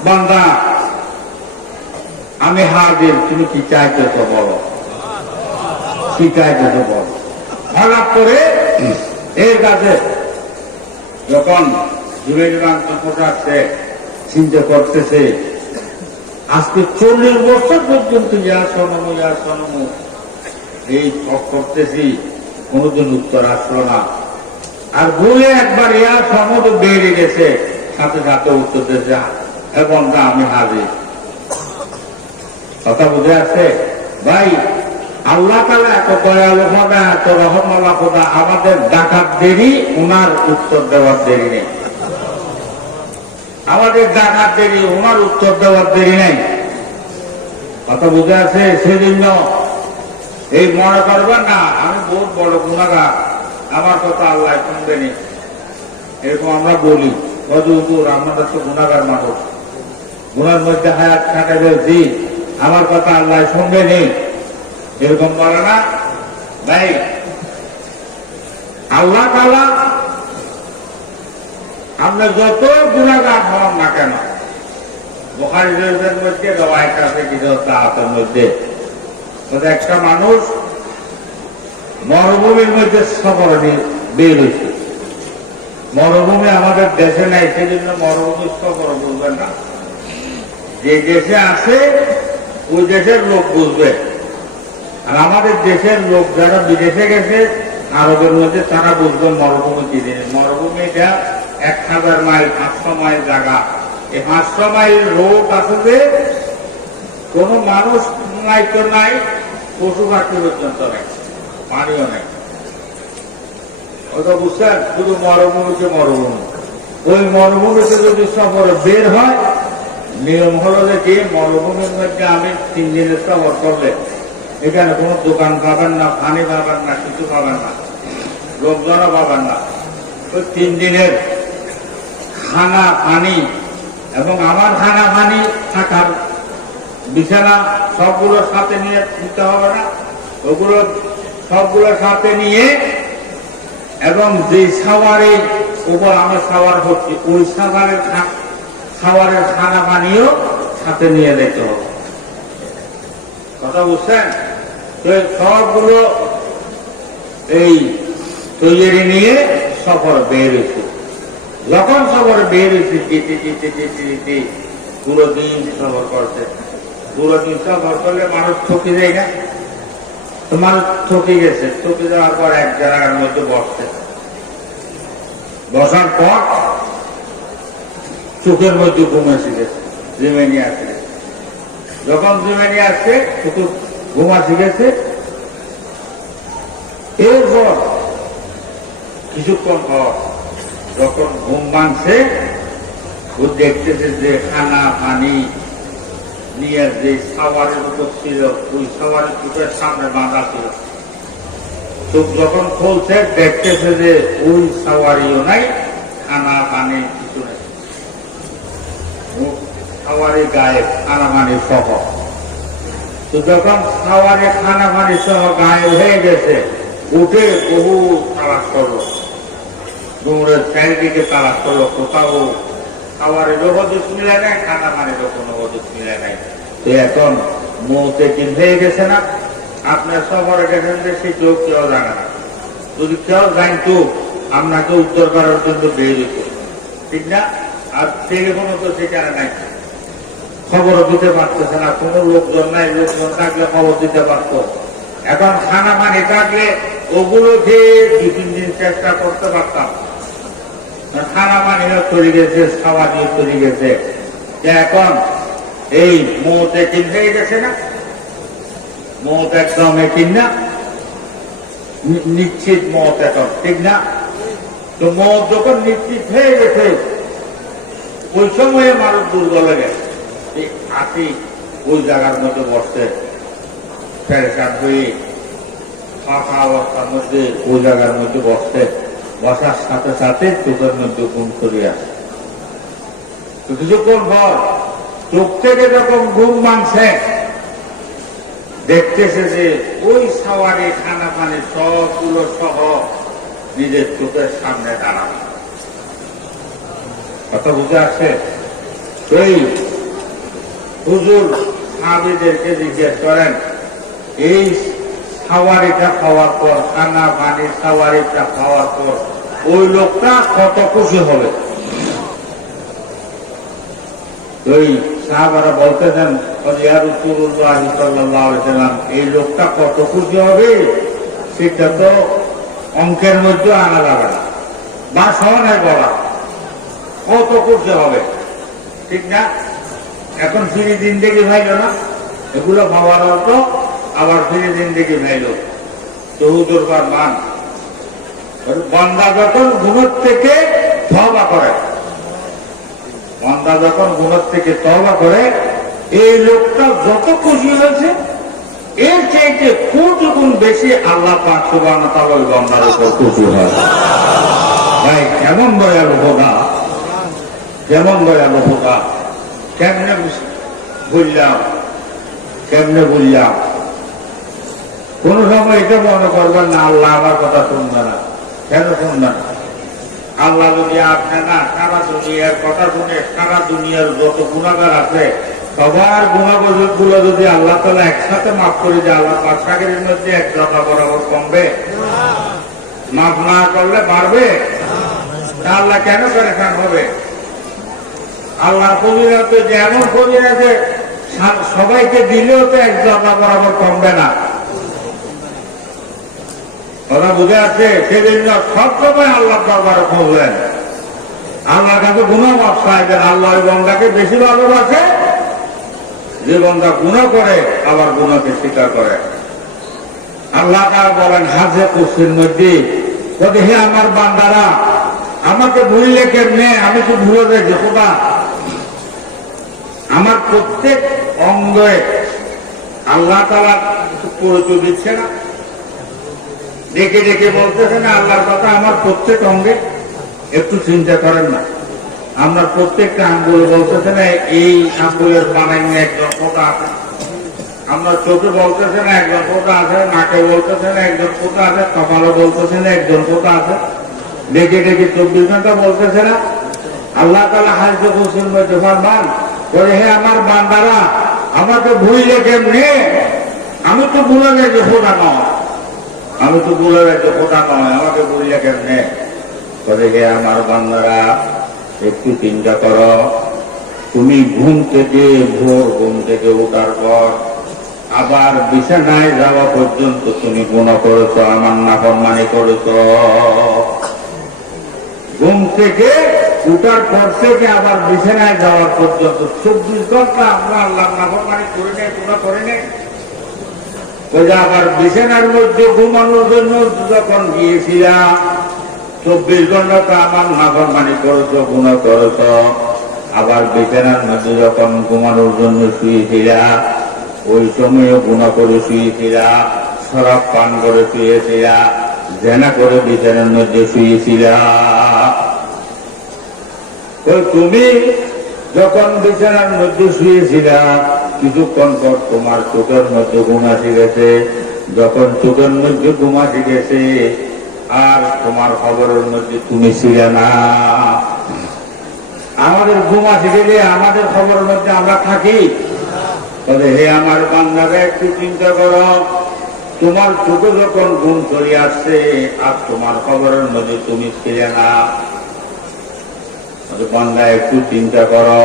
বান্দা আমি হাজির, তুমি কি চাইতেছ বলো, কি চাইতেছ বলো। হঠাৎ করে এর কাছে যখন জুবের মাংস পোটাচ্ছে, চিন্তা করতেছে আজকে 40 বছর পর্যন্ত ইয়ার সনম এই করতেছি, কোনদিন উত্তর আসলো না। আর বলে একবার ইয়ার সমদ বেড়ে গেছে, সাথে সাথে উত্তর দিয়েছে, এবং আমি হাজির। কথা বুঝে আছে ভাই? আল্লাহ তাআলা এত দয়ালু হবে, এত রহমওয়ালা খোদা, আমাদের ডাকাত দেরি, ওনার উত্তর দেওয়ার দেরি নেই। আমাদের ডাকাত দেরি, ওনার উত্তর দেওয়ার দেরি নেই। কথা বুঝে আছে? সেজন্য এই মনে করবেন না আমি বহুত বড় গুনাহগার, আমার কথা আল্লাহ শুনবেনি, এরকম আমরা বলি। হুজুর আমাদের তো গুনাহগার মানুষ, গুনার মধ্যে হায়াত কাটাবে দিন, আমার কথা আল্লাহ শুনবেনি, এরকম বলে না ভাই। আল্লাহ তাআলা আপনি যত গুনাহগার হন না কেন, বুখারী শরীফের মধ্যে রওয়ায়াত আছে, কিছু তাহাতের মধ্যে একটা মানুষ মরুভূমির মধ্যে সফরে বের হয়েছে। মরুভূমি আমাদের দেশে নাই, সেজন্য মরুভূমির সফর বুঝবেন না। যে দেশে আছে ওই দেশের লোক বুঝবে। আর আমাদের দেশের লোক যারা বিদেশে গেছে আরবের মধ্যে তারা বুঝবে মরুভূমি কি জিনিস। মরুভূমিটা 1000 মাইল 500 মাইল জায়গা। এই 500 মাইল রোড আসলে কোন মানুষ নাই তো নাই, পশু পাখি পর্যন্ত নাই, পানিও নাই। ওটা বুঝছেন, শুধু মরুভূমিতে মরুভূমি। ওই মরুভূমিতে যদি সফরে বের হয়, নিয়ম হলো যে কি, মরুভূমির মধ্যে আমি 3 দিনের সফর করলে এখানে কোনো দোকান পাবেন না, পানি পাবেন না, কিছু পাবেন না, লোকজনও পাবেন না। ওই 3 দিনের খানা পানি এবং আমার খানা পানি থাকার বিছানা সবগুলো সাথে নিয়ে নিতে হবে না, ওগুলো সবগুলো সাথে নিয়ে, এবং যে সাওয়ারে উপর আমার সাওয়ার হচ্ছে ওই সাওয়ারের খানা পানিও সাথে নিয়ে যেতে হবে। কথা বুঝছেন? তো সবগুলো এই তৈরি নিয়ে সফর বের হয়েছে। যখন সফরে বের হয়েছে যেতে পুরো দিন সফর করছে। পুরো দিন সফর করলে মানুষ থকে যায় না, তো মানুষ থকে গেছে। থকে যাওয়ার পর এক জায়গার মধ্যে বসছে। বসার পর চোখের মধ্যে ঘুম এসে গেছে, জিমেনি আসে। যখন জিমেনি আসছে চোখে ঘুম আসে গেছে, এরপর কিছুক্ষণ পর যখন ঘুম ভাঙছে, ও দেখতেছে যে খানা পানি নিয়ে যে সাওয়ারের উপর ছিল, ওই সাওয়ারের চোখের সামনে বাঁধা ছিল। চোখ যখন খুলছে দেখতেছে যে ওই সাওয়ারিও নাই, খানা পানি কিছু নেই, সাওয়ারি গায়ে খানা পানি সহ। তো যখন সাওয়ারে খানা পানি সহ গায়ে হয়ে গেছে, উঠে বহু তালাশ করলো, ডুমুরের চারিদিকে তালাশ করলো, কোথাও খাওয়ারেরও হদিস মিলে নাই, খানা পানিরও কোনো হদিস মিলে নাই। তো এখন মৌতে দিন হয়ে গেছে না, আপনার সফরে গেছেন যে সেই কেউ কেউ জানে না। যদি কেউ জানতো আপনাকে উদ্ধার করার জন্য বের হইত, ঠিক না? আর টেলিফোনও তো সেখানে নাই, খবরও দিতে পারতেছে না, কোনো লোকজন নাই, লোকজন থাকলে খবর দিতে পারতো। এখন খানা পানি থাকলে ওগুলো খেয়ে 2-3 দিন চেষ্টা করতে পারতাম। খানা পানিও চলে গেছে, সাওয়ারিও চলে গেছে। এখন এই মৌত একিন হয়ে গেছে না, মৌত একদম একিন না, নিশ্চিত মত এখন, ঠিক না? তো মত যখন নিশ্চিত হয়ে গেছে, ওই সময়ে মানুষ দুর্বল গেছে, আসি ওই জায়গার মধ্যে বসছে, প্যারেশান হয়ে ফাঁকা অবস্থার মধ্যে ওই জায়গার মধ্যে বসছে। বসার সাথে সাথে চোখের মধ্যে ঘুম চলে আসে। তো কিছুক্ষণ পর চোখ থেকে যখন ঘুম ভাঙছে, দেখতেছে যে ওই সাওয়ারে খানা পানি সবগুলো সহ নিজের চোখের সামনে দাঁড়ানো। কথা বুঝে আসছে? এই হুজুর সাহাবীদেরকে জিজ্ঞেস করেন, এই সাওয়ারিটা খাওয়ার পর, খানা পানি সাওয়ারিটা খাওয়ার পর ওই লোকটা কত খুশি হবে? ওই সাহাবারা বলতেছেন, ইয়া রাসূলুল্লাহ সাল্লাল্লাহু আলাইহি ওয়াসাল্লাম, এই লোকটা কত খুশি হবে সেটা তো অঙ্কের মধ্যে আনা যাবে না, বা সহনে বলা, কত খুশি হবে, ঠিক না? এখন ফিরি জিন্দেগি ভাইল না, এগুলো ভাবার অর্থ আবার ফিরি জিন্দেগি ভাইল। তো হুজুর মান বান্দা যখন ঘুমের থেকে তওবা করে, বান্দা যখন গুনাহ থেকে তওবা করে, এই লোকটা যত খুশি হয়েছে এর চাইতে কোটি গুণ বেশি আল্লাহ পাক সুবহানাহু ওয়া তাআলা ওই বান্দার উপর খুশি হয়। ভাই কেমন দয়ালু খোদা, কেমন দয়ালু খোদা! কেমনে বললাম, কেমনে বললাম? কোন সময় এটা মনে করবেন না আল্লাহ আমার কথা শুনবে না। কেন শুনবে না? আল্লাহ যদি আপনি না সারা দুনিয়ার কথা শুনে, সারা দুনিয়ার যত গুণাগার আছে সবার গুণাগুলো যদি আল্লাহ তাআলা একসাথে মাফ করে দেয়, আল্লাহ পাক সাগরের মধ্যে এক জগা বরাবর কমবে? মাফ না করলে বাড়বে? আল্লাহ কেন পরেশান হবে? আল্লাহর ফজিলত যে এমন ফজিলত সবাইকে দিলেও তো এক জগা বরাবর কমবে না। কথা বুঝে আছে? সেজন্য সবসময় আল্লাহ দরবারে খুঁজলেন, আল্লাহর কাছে গুনাহ মাফ চাইবেন। আল্লাহ ওই বন্দাকে বেশি ভালোবাসে যে বন্দা গুনাহ করে আবার গুনাহকে স্বীকার করে। আল্লাহ তাআলা বলেন হাজে কুরসির মধ্যে, যদি হে আমার বান্দারা আমাকে ভুললে কেমনে, আমি তো ভুলে যাই খোদা। আমার প্রত্যেক অঙ্গে আল্লাহ তাআলা পরিচয় দিচ্ছে না, ডেকে ডেকে বলতেছে না আল্লাহর কথা আমার প্রত্যেক অঙ্গে। একটু চিন্তা করেন না, আমরা প্রত্যেকটা আঙ্গুল বলতেছে না এই আঙ্গুলের বানাই একজন খোদা আছে, আমরা চোখে বলতেছে না একজন খোদা আছে, নাকে বলতেছে না একজন খোদা আছে, কপালে বলতেছে না একজন খোদা আছে, ডেকে ডেকে 24 ঘন্টা বলতেছে না। আল্লাহ তাআলা হাজে কুরসির মধ্যে ফরমান করে, হে আমার বান্দারা আমাকে ভুললে কেমনে, আমি তো ভুলে যাই যে খোদা নয়, আমি তো ভুলে যাই যে খোদা নয়, আমাকে ভুললে কেমনে। করে হে আমার বান্দারা একটু চিন্তা করো, তুমি ঘুম থেকে ভোর ঘুম থেকে ওঠার পর আবার বিছানায় যাওয়া পর্যন্ত তুমি গুনাহ করেছো, আমার নাফরমানি করেছো। ঘুম থেকে উঠার পর থেকে আবার বিছানায় যাওয়ার পর্যন্ত 24 ঘন্টা আমরা আল্লাহর নাফরমানি করে নেই, গুনাহ করে নেই। ওই যে আবার বিছানার মধ্যে ঘুমানোর জন্য যখন গিয়েছিলাম 24 ঘন্টা তো আমার নাফরমানি করেছো, গুনাহ করেছো। আবার বিছানার মধ্যে যখন ঘুমানোর জন্য শুয়েছিলাম ওই সময়ে গুনাহ করে শুয়েছিলাম, শরাব পান করে শুয়েছিলাম, জেনা করে বিছানার মধ্যে শুয়েছিলাম। তো তুমি যখন বিছানার মধ্যে শুয়েছিলাম কিছুক্ষণ পর তোমার চোখের মধ্যে ঘুম এসে গেছে। যখন চোখের মধ্যে ঘুম এসে গেছে আর তোমার খবরের মধ্যে তুমি ছিলে না। আমাদের ঘুম এসে গেলে আমাদের খবরের মধ্যে আমরা থাকি। তবে হে আমার বান্দারা একটু চিন্তা করো, তোমার চোখে যখন ঘুম চলে আসছে আর তোমার খবরের মধ্যে তুমি ছিলে না। বান্দা একটু চিন্তা করো,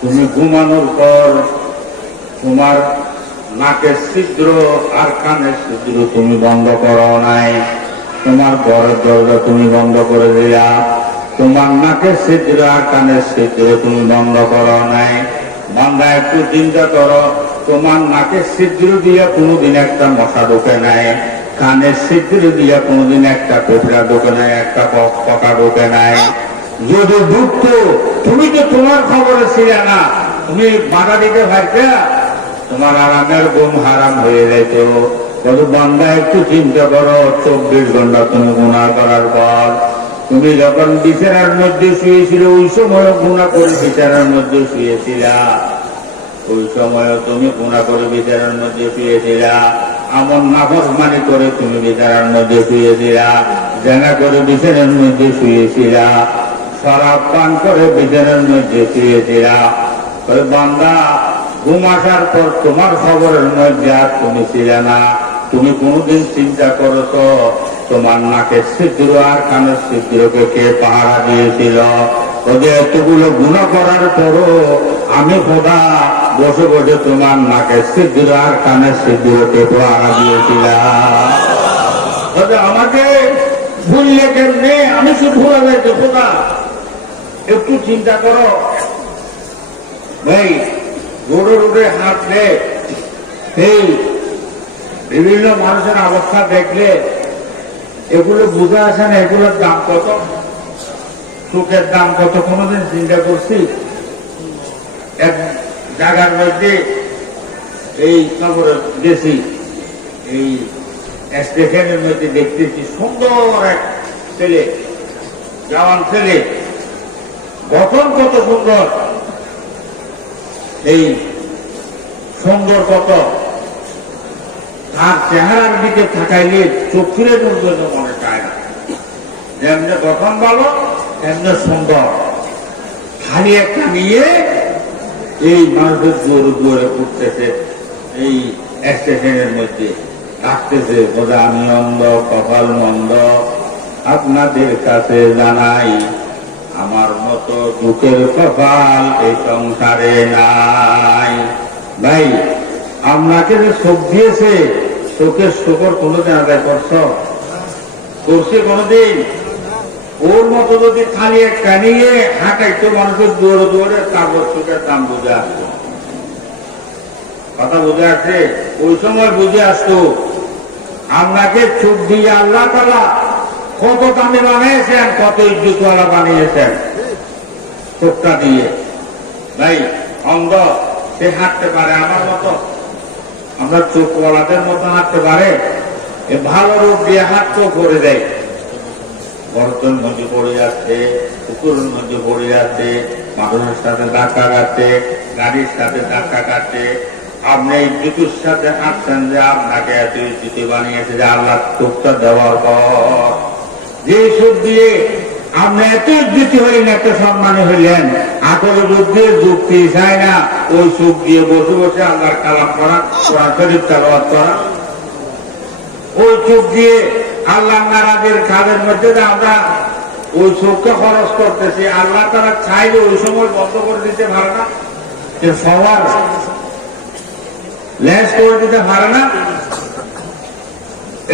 তুমি ঘুমানোর পর তোমার নাকের ছিদ্র আর কানের ছিদ্র তুমি বন্ধ করো নাই, তোমার ঘরের দরজা তুমি বন্ধ করে দিলা, তোমার নাকের ছিদ্র আর কানের ছিদ্র তুমি বন্ধ করো নাই। বান্দা একটু চিন্তা করো, তোমার নাকের ছিদ্র দিয়া কোনোদিন একটা মশা ঢোকে নাই, কানের ছিদ্র দিয়া কোনোদিন একটা কোকড়া ঢোকে নাই, একটা পোকা ঢোকে নাই। যদি ঢুকতো তুমি তো তোমার খবরে ছিলে না, তুমি বাধা দিতে পারতে, তোমার আরামের ঘুম হারাম হয়ে যেত। কত বান্দা একটু চিন্তা করো, 24 ঘন্টা তুমি গুনাহ করার পর তুমি যখন বিছানার মধ্যে শুয়েছিল ওই সময় গুনাহ করে বিছানার মধ্যে শুয়েছিলা, ওই সময় তুমি গুনাহ করে বিছানার মধ্যে শুয়েছিলা, আমল নাফরমানি করে তুমি বিছানার মধ্যে শুয়েছিলা, জেনা করে বিছানার মধ্যে শুয়েছিলা, শরাব পান করে বিছানার মধ্যে শুয়েছিলা। বান্দা ঘুম আসার পর তোমার খবরের মধ্যে আর তুমি ছিলে না। তুমি কোনদিন চিন্তা করছো তোমার নাকের ছিদ্র আর কানের ছিদ্রকে কে পাহারা দিয়েছিল? ওদের এতগুলো গুনাহ করার পরও আমি খোদা বসে বসে তোমার নাকের ছিদ্র আর কানের ছিদ্রকে পাহারা দিয়েছিলাম। আমাকে ভুললে কেমনে, আমি শুধু ভুলে যাইতে খোদা। একটু চিন্তা করো ভাই, রোডে রোডে হাঁটলে এই বিভিন্ন মানুষের অবস্থা দেখলে এগুলো বুঝে আসে না এগুলোর দাম কত, সুখের দাম কত কোনোদিন চিন্তা করছি? এক জায়গার মধ্যে এই খবরে গেছি, এই স্টেশনের মধ্যে দেখতেছি সুন্দর এক ছেলে, জওয়ান ছেলে, গঠন কত সুন্দর, এই সুন্দর কত, তার চেহারার দিকে তাকাইলে চোখ ফিরে জন্য মনে চায় না। যেমনি গঠন ভালো তেমনি সুন্দর, খালি একটা নিয়ে এই মানুষের জোরে জোরে উঠতেছে এই স্টেশনের মধ্যে, ডাকতেছে বোধা আমি অন্ধ, কপাল মন্দ, আপনাদের কাছে জানাই আমার মতো দুঃখের কপাল এই সংসারে নাই। ভাই আপনাকে যে চোখ দিয়েছে চোখের শুকর কোনোদিন আদায় করছো? করছে কোনোদিন? ওর মতো যদি খালি একটা নিয়ে হাঁটাইতো মানুষের দৌড়ে দৌড়ে তারপর চোখের দাম বুঝে আসতো। কথা বুঝে আসছে? ওই সময় বুঝে আসতো আপনাকে চোখ দিয়ে আল্লাহ তাআলা কত দামে বানিয়েছেন, কত ইজ্জতওয়ালা বানিয়েছেন চোখটা দিয়ে। ভাই অন্ধ সে হাঁটতে পারে আমার মতো? আমরা চোখওয়ালাদের মতো হাঁটতে পারে? এ ভালো রূপ দিয়ে হাঁটতেও করে দেয়। বর্তন মধ্যে পড়ে যাচ্ছে, পুকুরের মধ্যে পড়ে যাচ্ছে, মানুষের সাথে ধাক্কা কাটছে, গাড়ির সাথে ধাক্কা কাটছে। আপনি এই জুতুর সাথে হাঁটছেন যে আপনাকে এত জুতি বানিয়েছে যে আল্লাহ চোখটা দেওয়ার পর যে সুখ দিয়ে আপনি এত জুতি হইলেন, এত সম্মানী হইলেন, আকল বুদ্ধি যুক্তি চায় না ওই সুখ দিয়ে বসে বসে আল্লাহর কালাম করা, কোরআন শরীফ তেলাওয়াত করা। ওই চোখ দিয়ে আল্লাহ নারাজের কাজের মধ্যে আমরা ওই চোখকে খরচ করতেছি। আল্লাহ তারা চাইলে ওই সময় বন্ধ করে দিতে পারে না, সবার লেস করে দিতে পারে না।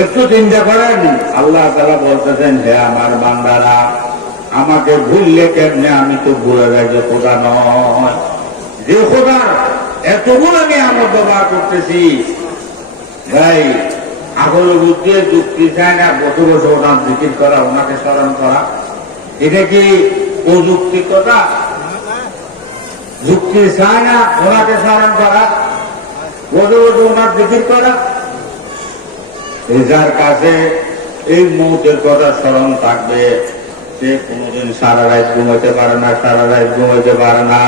একটু চিন্তা করেন, আল্লাহ তাআলা বলতেছেন, হে আমার বান্দারা, আমাকে ভুললে কেমনে? আমি তো ভুলে যাই যে খোদা নয়, যে খোদার এতগুলো আমি আমার ব্যবহার করতেছি। ভাই আগল বুদ্ধি যুক্তি চায় না বসে বসে ওনার জিকির করা, ওনাকে স্মরণ করা। এটা কি প্রযুক্তি কথা? যুক্তি চায় না ওনাকে স্মরণ করা, বসে বসে ওনার জিকির করা। যার কাছে এই মুহূর্তের কথা স্মরণ থাকবে সে কোনোদিন সারা রাত ঘুমাইতে পারে না, সারা রাত ঘুমাইতে পারে না।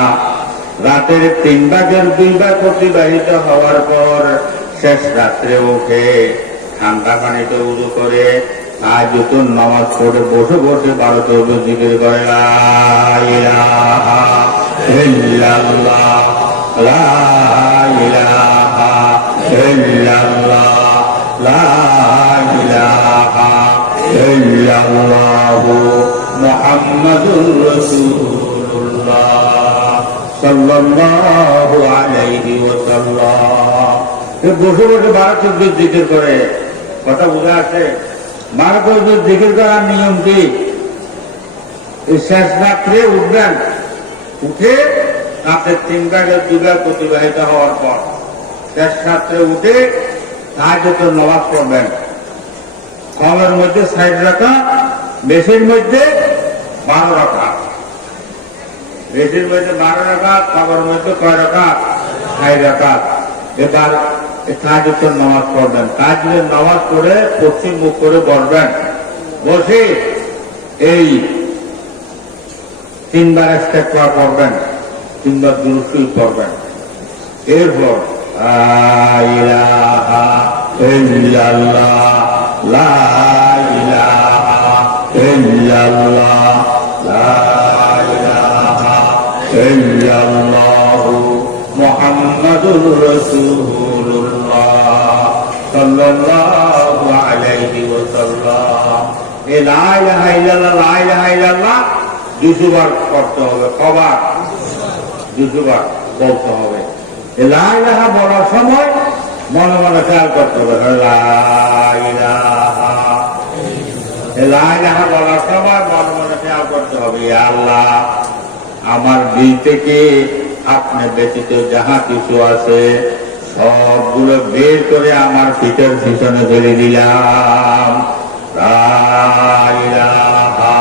রাতের 3 ভাগের 2 ভাগ অতিবাহিত হওয়ার পর শেষ রাত্রে উঠে ঠান্ডা পানিতে উযু করে তাহাজ্জুদের নামাজ পড়ে বসে বসে 12 তসবিহ জিকির করে, লা ইলাহা ইল্লাল্লাহ, লা ইলাহা ইল্লাল্লাহ, লা ইলাহা ইল্লাল্লাহ, মুহাম্মাদুর রাসূলুল্লাহ সাল্লাল্লাহু আলাইহি ওয়াসাল্লাম। বসে বসে 12 তসবিহ জিকির করে। কথা বুঝা আছে? 12 তসবিহ জিকির করার নিয়ম কি? শেষ রাত্রে উঠবেন, উঠে রাতের 3 ভাগের 2 ভাগ অতিবাহিত হওয়ার পর শেষ রাত্রে উঠে তাহাজ্জুদের নামাজ পড়বেন। কমের মধ্যে 60 রাকাত, বেশির মধ্যে 12 রাকাত। বেশির মধ্যে 12 রাকাত, কমের মধ্যে কয় রাকাত? 60 রাকাত। এবার তাহাজ্জুদের নামাজ পড়বেন। তাহাজ্জুদের নামাজ পড়ে পশ্চিম মুখ করে বসবেন। বসে এই 3 বার ইস্তেগফার পড়বেন, 3 বার দুরূদ শরীফ পড়বেন। এরপর লা ইলাহা ইল্লাল্লাহ, লা ইলাহা ইল্লাল্লাহ, লা ইলাহা ইল্লাল্লাহ, মুহাম্মাদুর রাসূলুল্লাহ সাল্লাল্লাহু আলাইহি ওয়াসাল্লাম। এই লা ইলাহা ইল্লাল্লাহ, লা ইলাহা ইল্লাল্লাহ 200 বার পড়তে হবে। কবার? 200 বার বলতে হবে। লা ইলাহা বলার সময় মনে মনে খেয়াল করতে হবে, লা ইলাহা। লা ইলাহা বলার সময় মনে মনে খেয়াল করতে হবে, ইয়া আল্লাহ, আমার দিল থেকে আপনি ব্যতীত যাহা কিছু আছে সবগুলো বের করে আমার পিঠের পিছনে ফেলে দিলাম। লা ইলাহা।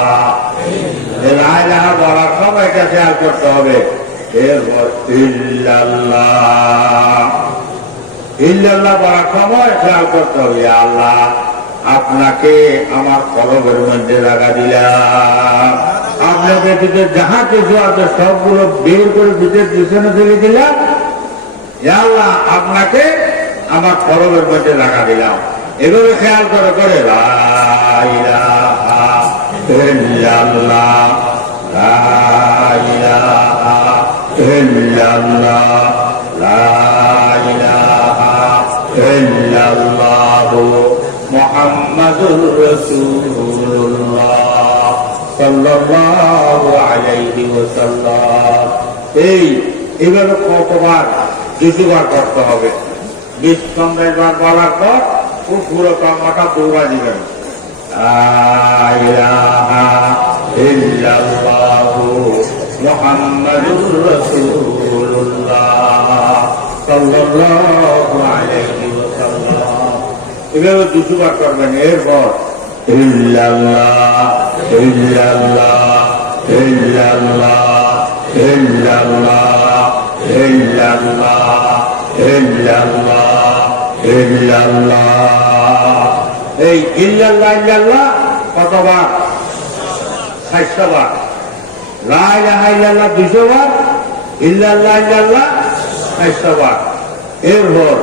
লা ইলাহা বলার সময় এটা খেয়াল করতে হবে। এরপর ইল্লাল্লাহ, ইল্লাল্লাহ বলার সময় খেয়াল করতে হবে, আল্লাহ, আপনাকে আমার কলবের মধ্যে লাগা দিলাম, আপনার ব্যতীত যাহা কিছু আছে সবগুলো বের করে পিঠের পিছনে ফেলে দিলাম। আল্লাহ, আপনাকে আমার কলবের মধ্যে লাগা দিলাম। এভাবে খেয়াল করে করে লা ইলাহা ইল্লাল্লাহ, লা ইলাহা ইল্লাল্লাহ, লা ইলাহা ইল্লাল্লাহ, মুহাম্মাদুর রাসূলুল্লাহ সাল্লাল্লাহু আলাইহি ওয়াসাল্লাম। এইভাবে কতবার? 200 বার করতে হবে। 20 বার বলার পর ও পুরো কর্মটা বৌরা দিবেন ইলাহা ইল্লাল্লাহু মুহাম্মাদুর রাসূলুল্লাহ সাল্লাল্লাহু আলাইহি ওয়াসাল্লাম। এভাবে 200 বার করবেন। এরপর ইল্লাল্লাহ ইল্লাল্লাহ ইল্লাল্লাহ ইল্লাল্লাহ ইল্লাল্লাহ ইল্লাল্লাহ ইল্লাল্লাহ। এই ইল্লাল্লাহ ইল্লাল্লাহ কতবার? 60 বার। লা ইলাহা ইল্লাল্লাহ 200 বার, ইল্লাল্লাহ ইল্লাল্লাহ 60 বার। এরপর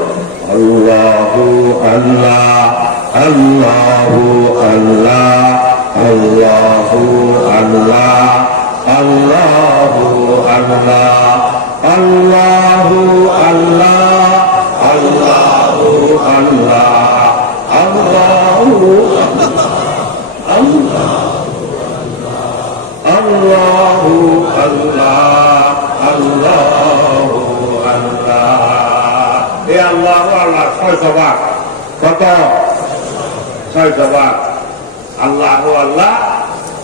আল্লাহু আল্লাহ আল্লাহু আল্লাহ আল্লাহু আল্লাহ আল্লাহু আল্লাহ আল্লাহু আল্লাহ আল্লাহু আল্লাহ আল্লাহু আল্লাহ আল্লাহু আল্লাহ আল্লাহু আল্লাহ। এ আল্লাহু আল্লাহ 600 বার। কত? 600 বার। আল্লাহু আল্লাহ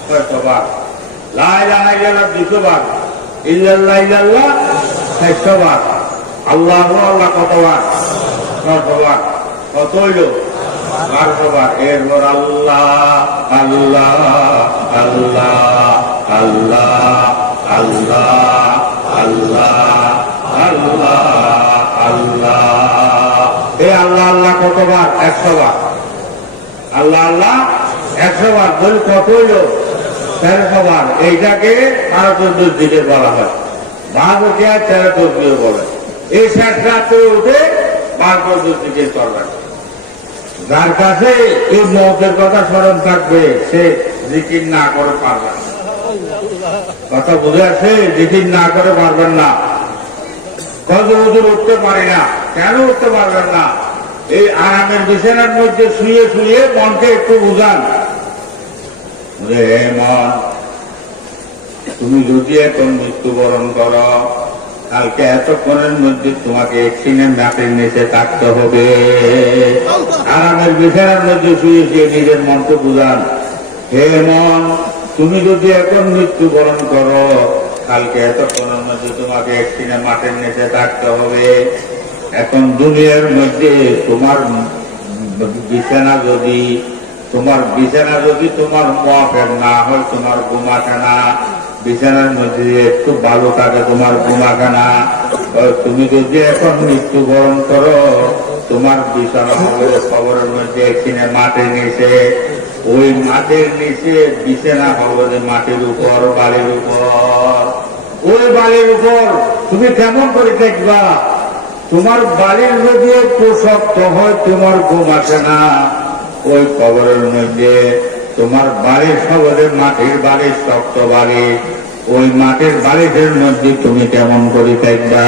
600 বার। লা ইলাহা ইল্লাল্লাহ 200 বার, ইল্লাল্লাহ ইল্লাল্লাহ 60 বার। আল্লাহু আল্লাহ কতবার? 600 বার। কত হইল? 1200 বার। এরপর আল্লাহ আল্লাহ আল্লাহ আল্লাহ আল্লাহ আল্লাহ আল্লাহ আল্লাহ। এই আল্লাহ আল্লাহ কতবার? 100 বার। আল্লাহ আল্লাহ 100 বার। বলি কত হইল? 1300 বার। এইটাকে 13 দিকে বলা হয়। ভাগকে 13 দিয়ে বলে। এই 60 রাত্রে উঠে 12 দিকে চলবেন। যার কাছে এই মৌতের কথা স্মরণ থাকবে সে জিকির না করে পারবে না। কথা বুঝে আসে? জিকির না করে পারবেন না। কত হুজুর উঠতে পারি না, কেন উঠতে পারবেন না? এই আরামের বিছানার মধ্যে শুয়ে শুয়ে মনকে একটু বুঝান। হে মন, তুমি যদি এখন মৃত্যুবরণ করো, কালকে এতক্ষণের মধ্যে তোমাকে এক্সিডেন্ট মাটির নিচে থাকতে হবে। আরামের বিছানার মধ্যে শুয়ে শুয়ে নিজের মনকে বুঝান। হে মন, তুমি যদি এখন মৃত্যুবরণ করো, কালকে এতক্ষণের মধ্যে তোমাকে এক্সিডেন্ট মাটির নিচে থাকতে হবে। এখন দুনিয়ার মধ্যে তোমার বিছানা যদি তোমার মুআফেক না হয়, তোমার ঘুমাখানা বিছানার মধ্যে একটু ভালো থাকে, তোমার ঘুমাখানা। তুমি যদি এখন মৃত্যুবরণ করো, তোমার বিছানা হবে কবরের মধ্যে এখানে মাটির নিচে। ওই মাটির নিচে বিছানা হবে মাটির উপর, বালির উপর। ওই বালির উপর তুমি কেমন করে দেখবা? তোমার বাড়ির যদি একটু শক্ত হয়, তোমার ঘুম আসে না। ওই কবরের মধ্যে তোমার বাড়ির সবরে মাটির বাড়ির শক্ত বাড়ি, ওই মাটির বাড়ির মধ্যে তুমি কেমন করে থাকবা?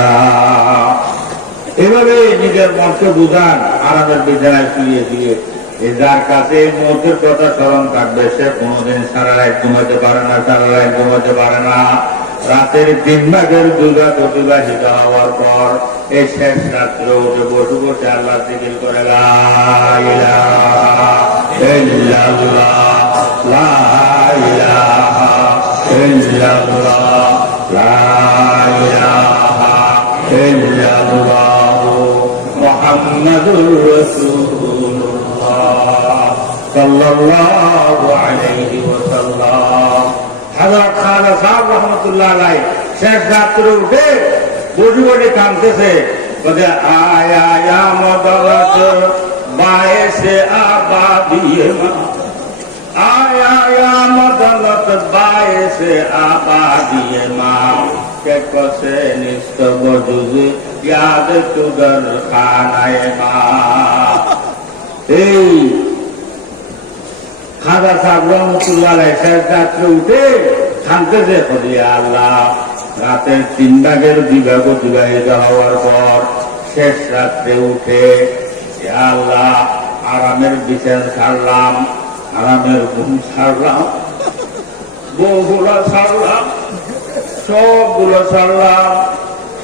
এভাবে নিজের মনকে বুঝান। আরামের বিছানায় শুয়ে শুয়ে যার কাছে মৌতের কথা স্মরণ থাকবে সে কোনোদিন সারা রাত ঘুমাতে পারে না, সারা রাত ঘুমাতে পারে না। রাতের 3 ভাগের 2 ভাগ অতিবাহিত হওয়ার পর এই শেষ রাত্রে উঠে বসে বসে আল্লাহ জিকির করে লা ইলাহা ইল্লাল্লাহ লা ইলাহা ইল্লাল্লাহ লা ইলাহা ইল্লাল্লাহ মুহাম্মাদুর রাসূলুল্লাহ সাল্লাল্লাহু আলাইহি ওয়াসাল্লাম। হযরত খাজা সাহেব রহমাতুল্লাহ আলাইহি শেষ রাত্রে উঠে বসে বসে কাঁদতেছে, বলে আয়া মদলত বায়েসে আবাদিয়ে মা, আয়া মদলত বায়েসে আবাদিয়ে মা, কে কসে নিস্ত বজুজি ইয়াদ তুদর খানায়ে মা। এই খাজা সাহেব রহমাতুল্লাহ আলাইহি শেষ রাত্রে উঠে কাঁদতেছে, বলে আল্লাহ রাতের 3 ভাগের 2 ভাগ অতিবাহিত হওয়ার পর শেষ রাত্রে উঠে আল্লাহ আরামের বিছানা ছাড়লাম, আরামের ঘুম ছাড়লাম, বউগুলো ছাড়লাম, সবগুলো ছাড়লাম।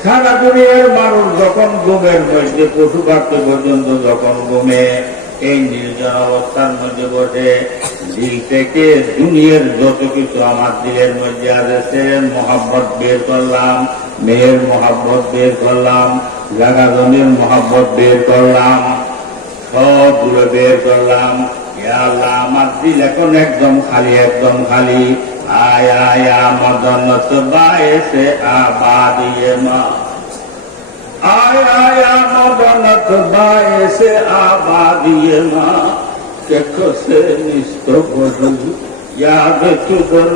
সারা দুনিয়ার মানুষ যখন ঘুমের মধ্যে, পশু পাখি পর্যন্ত যখন ঘুমে, এই নির্জন অবস্থার মধ্যে বসে দিল থেকে দুনিয়ার যত কিছু আমার দিলের মধ্যে আছে মোহাব্বত বের করলাম, মেয়ের মোহাব্বত বের করলাম, জাগা জমির মোহাব্বত বের করলাম, সবগুলো বের করলাম। ইয়া আল্লাহ, আমার দিল এখন একদম খালি, একদম খালি। আয়া আয়া মদনত বায়েসে আবাদিয়ে মা, आया आया मदनत बाएसे आबादिए माँ के से निस्तो बदल याद तुदर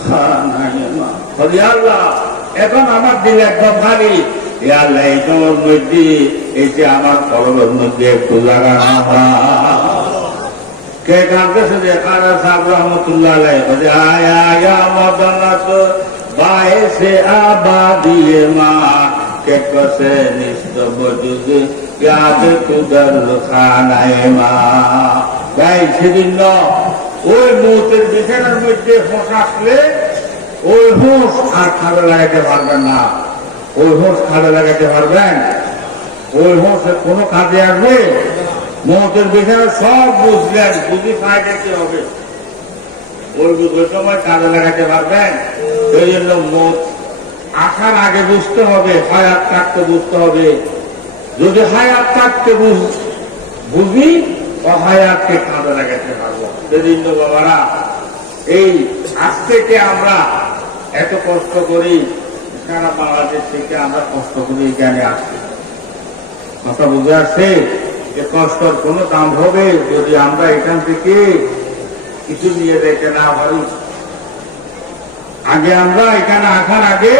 खानाए माँ। বলি আল্লাহ, এখন আমার দিল একদম খালি। আল্লাহ, এই তোমার মধ্যে এই যে আমার কলমের মধ্যে একটু লাগানো কে কাঁদতেছে যে কারা সাহেব রহমতুল্লাহ আলাইহি বলে আয়া আয়া মদনত বায়েসে আবাদিয়ে মাँ के से निस्त बजुद याद तुदर खानाए माँ। ভাই, সেদিন ওই মৌতের বিছানার মধ্যে হোঁস আসলে ওই হোঁস আর খাবে লাগাতে পারবেন না। ওই হোঁস খাবে লাগাতে পারবেন? ওই হোঁস কোনো কাজে আসবে? মৌতের বিছানা সব বুঝলেন, বুঝি ফায়দা কি হবে? ওই সময় কাজে লাগাতে পারবেন? সেই জন্য মৌত আসার আগে বুঝতে হবে, হায়াত থাকতে বুঝতে হবে। যদি হায়াত থাকতে বুঝি, অহায়াতকে কাঁদে লাগাতে পারবো। সেদিন বাবারা, এই আজ থেকে আমরা এত কষ্ট করি, সারা বাংলাদেশ থেকে আমরা কষ্ট করি এখানে আসছি। কথা বুঝে আসছে যে কষ্টর কোনো দাম হবে যদি আমরা এখান থেকে কিছু নিয়ে যেতে না পারি। আগে আমরা এখানে আসার আগে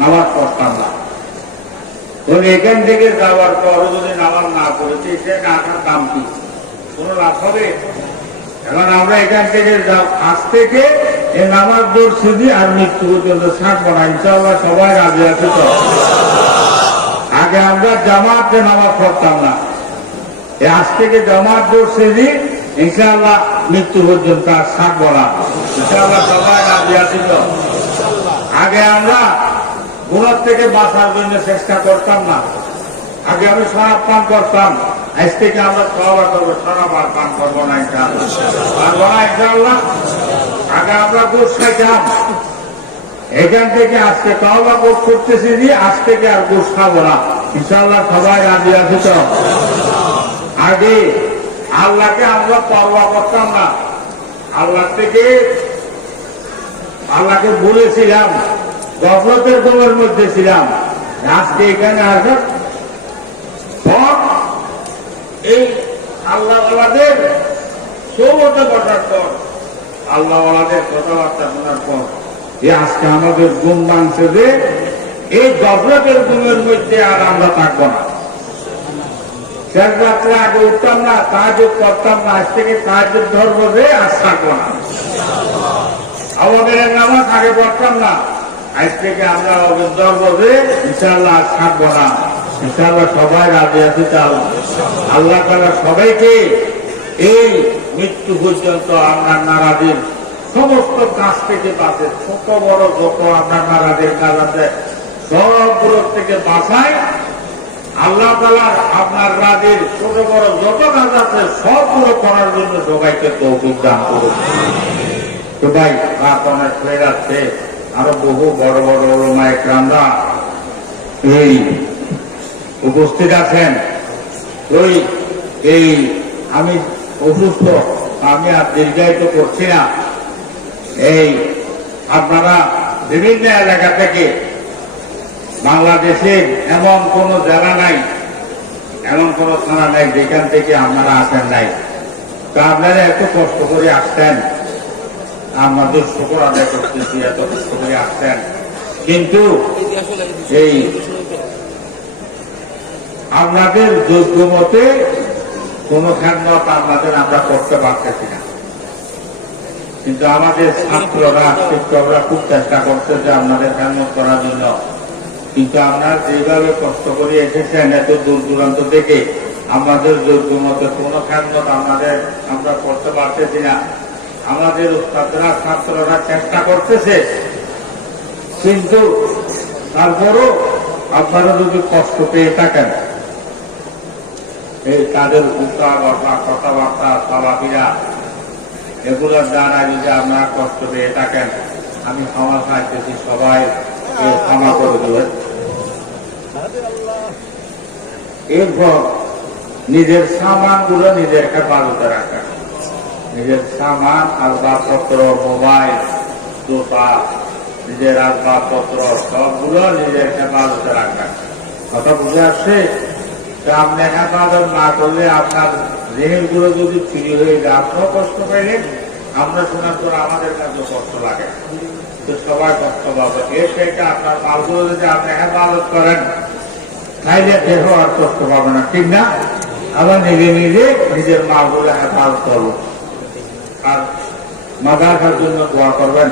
নামাজ পড়তাম না, এখান থেকে যাওয়ার পর যদি নামাজ না পড়েছে এখানে আসার দাম কি? কোনো লাভ হবে? এখন আমরা এখান থেকে আজ থেকে এই নামাজ পড়ছি আর মৃত্যু পর্যন্ত থাকবো না, ইনশাআল্লাহ সবাই রাজি আছে তো? আগে আমরা জামাতে নামাজ পড়তাম না, আজ থেকে জামাত পড়ছি ইনশাআল্লাহ মৃত্যু পর্যন্ত আর থাকবো না, ইনশাআল্লাহ সবাই রাজি আছি তো? আগে আমরা গুনাহ থেকে বাঁচার জন্য চেষ্টা করতাম না, আগে আমি শরাব পান করতাম, আজ থেকে আমরা তওবা করবো, শরাব আর পান করবো না ইনশাআল্লাহ, পারবো না ইনশাআল্লাহ। আগে আমরা ঘুষ খাইতাম, এখান থেকে আজকে তওবা করতেছি যে আজ থেকে আর ঘুষ খাবো না, ইনশাআল্লাহ সবাই রাজি আছে তো? আগে আল্লাহকে আমরা পরোয়া করতাম না, আল্লাহ থেকে আল্লাহকে বলেছিলাম, গফলতের দলের মধ্যে ছিলাম। আজকে এখানে আসার পর এই আল্লাহওয়ালাদের সৌবতে বসার পর, আল্লাহওয়ালাদের কথাবার্তা শোনার পর যে আজকে আমাদের গুণ মানছে যে এই গফলতের গুণের মধ্যে আর আমরা থাকবো না। শেষ রাত্রে আগে উঠতাম না, তাহাজ্জুদ করতাম না, আজ থেকে তাহাজ্জুদ ধরবো যে আর থাকবো না। আমাদের নামাজ আগে পড়তাম না, আজ থেকে আমরা ধরবো যে ইনশাআল্লাহ আর থাকবো না, ইনশাআল্লাহ সবাই রাজি আছে। আল্লাহ তাআলা সবাইকে এই মৃত্যু পর্যন্ত আপনার নারাজের সমস্ত কাজ থেকে বাঁচে, ছোট বড় যত আপনার নারাজের কাজ আছে সবগুলোর থেকে বাঁচায়। আল্লাহ তাআলা আপনার রাজের ছোট বড় যত কাজ আছে সবগুলো করার জন্য সবাইকে তৌফিক দান করুন। তো ভাই, রাত অনেক হয়ে যাচ্ছে, আরো বহু বড় বড় উলামা ইকরামরা এই উপস্থিত আছেন। ওই এই আমি অসুস্থ, আমি আর দীর্ঘায়িত করছি না। এই আপনারা বিভিন্ন এলাকা থেকে, বাংলাদেশের এমন কোন জেলা নাই, এমন কোন থানা নাই যেখান থেকে আপনারা আসেন নাই। তা আপনারা এত কষ্ট করে আসছেন, আমাদের শুকর আদায় করতেছি, এত কষ্ট করে আসছেন, কিন্তু এই আপনাদের যোগ্য মতে কোন খেদমত আপনাদের আমরা করতে পারতেছি না। কিন্তু আমাদের ছাত্ররা, শিক্ষকরা খুব চেষ্টা করতেছে আপনাদের খেদমত করার জন্য। কিন্তু আপনারা যেভাবে কষ্ট করে এসেছেন এত দূর দূরান্ত থেকে, আমাদের যোগ্য মতো কোন খেদমত আমরা করতে পারতেছি না। আমাদের উস্তাদরা, ছাত্ররা চেষ্টা করতেছে, কিন্তু তারপরও আপনারা যদি কষ্ট পেয়ে থাকেন, এই তাদের উঠা কথাবার্তা চলাফেরা এগুলোর দ্বারা যদি আপনারা কষ্ট পেয়ে থাকেন, আমি ক্ষমা চাইতেছি, সবাই ক্ষমা করে দেবেন। এরপর নিজের সামান গুলো নিজের হেফাজতে রাখা, নিজের সামান আসবাবপত্র, মোবাইল, জুতা, নিজের আসবাবপত্র সবগুলো নিজের হেফাজতে রাখা। কথা বুঝে আসছে? আপনি হেফাজত না করলে আপনার জিনিসগুলো যদি চুরি হয়ে যায়, আপনিও কষ্ট পাইলেন, আমরা শোনার পর আমাদের কাছে কষ্ট লাগে, তো সবাই কষ্ট পাবে। এর থেকে আপনার মালগুলো যদি আপনি হেফাজত করেন, তাইলে দেহ আর কষ্ট পাবে না, ঠিক না? আবার নিজে নিজে নিজের মালগুলো হেফাজত করবো। আর মাদ্রাসার জন্য দোয়া করবেন।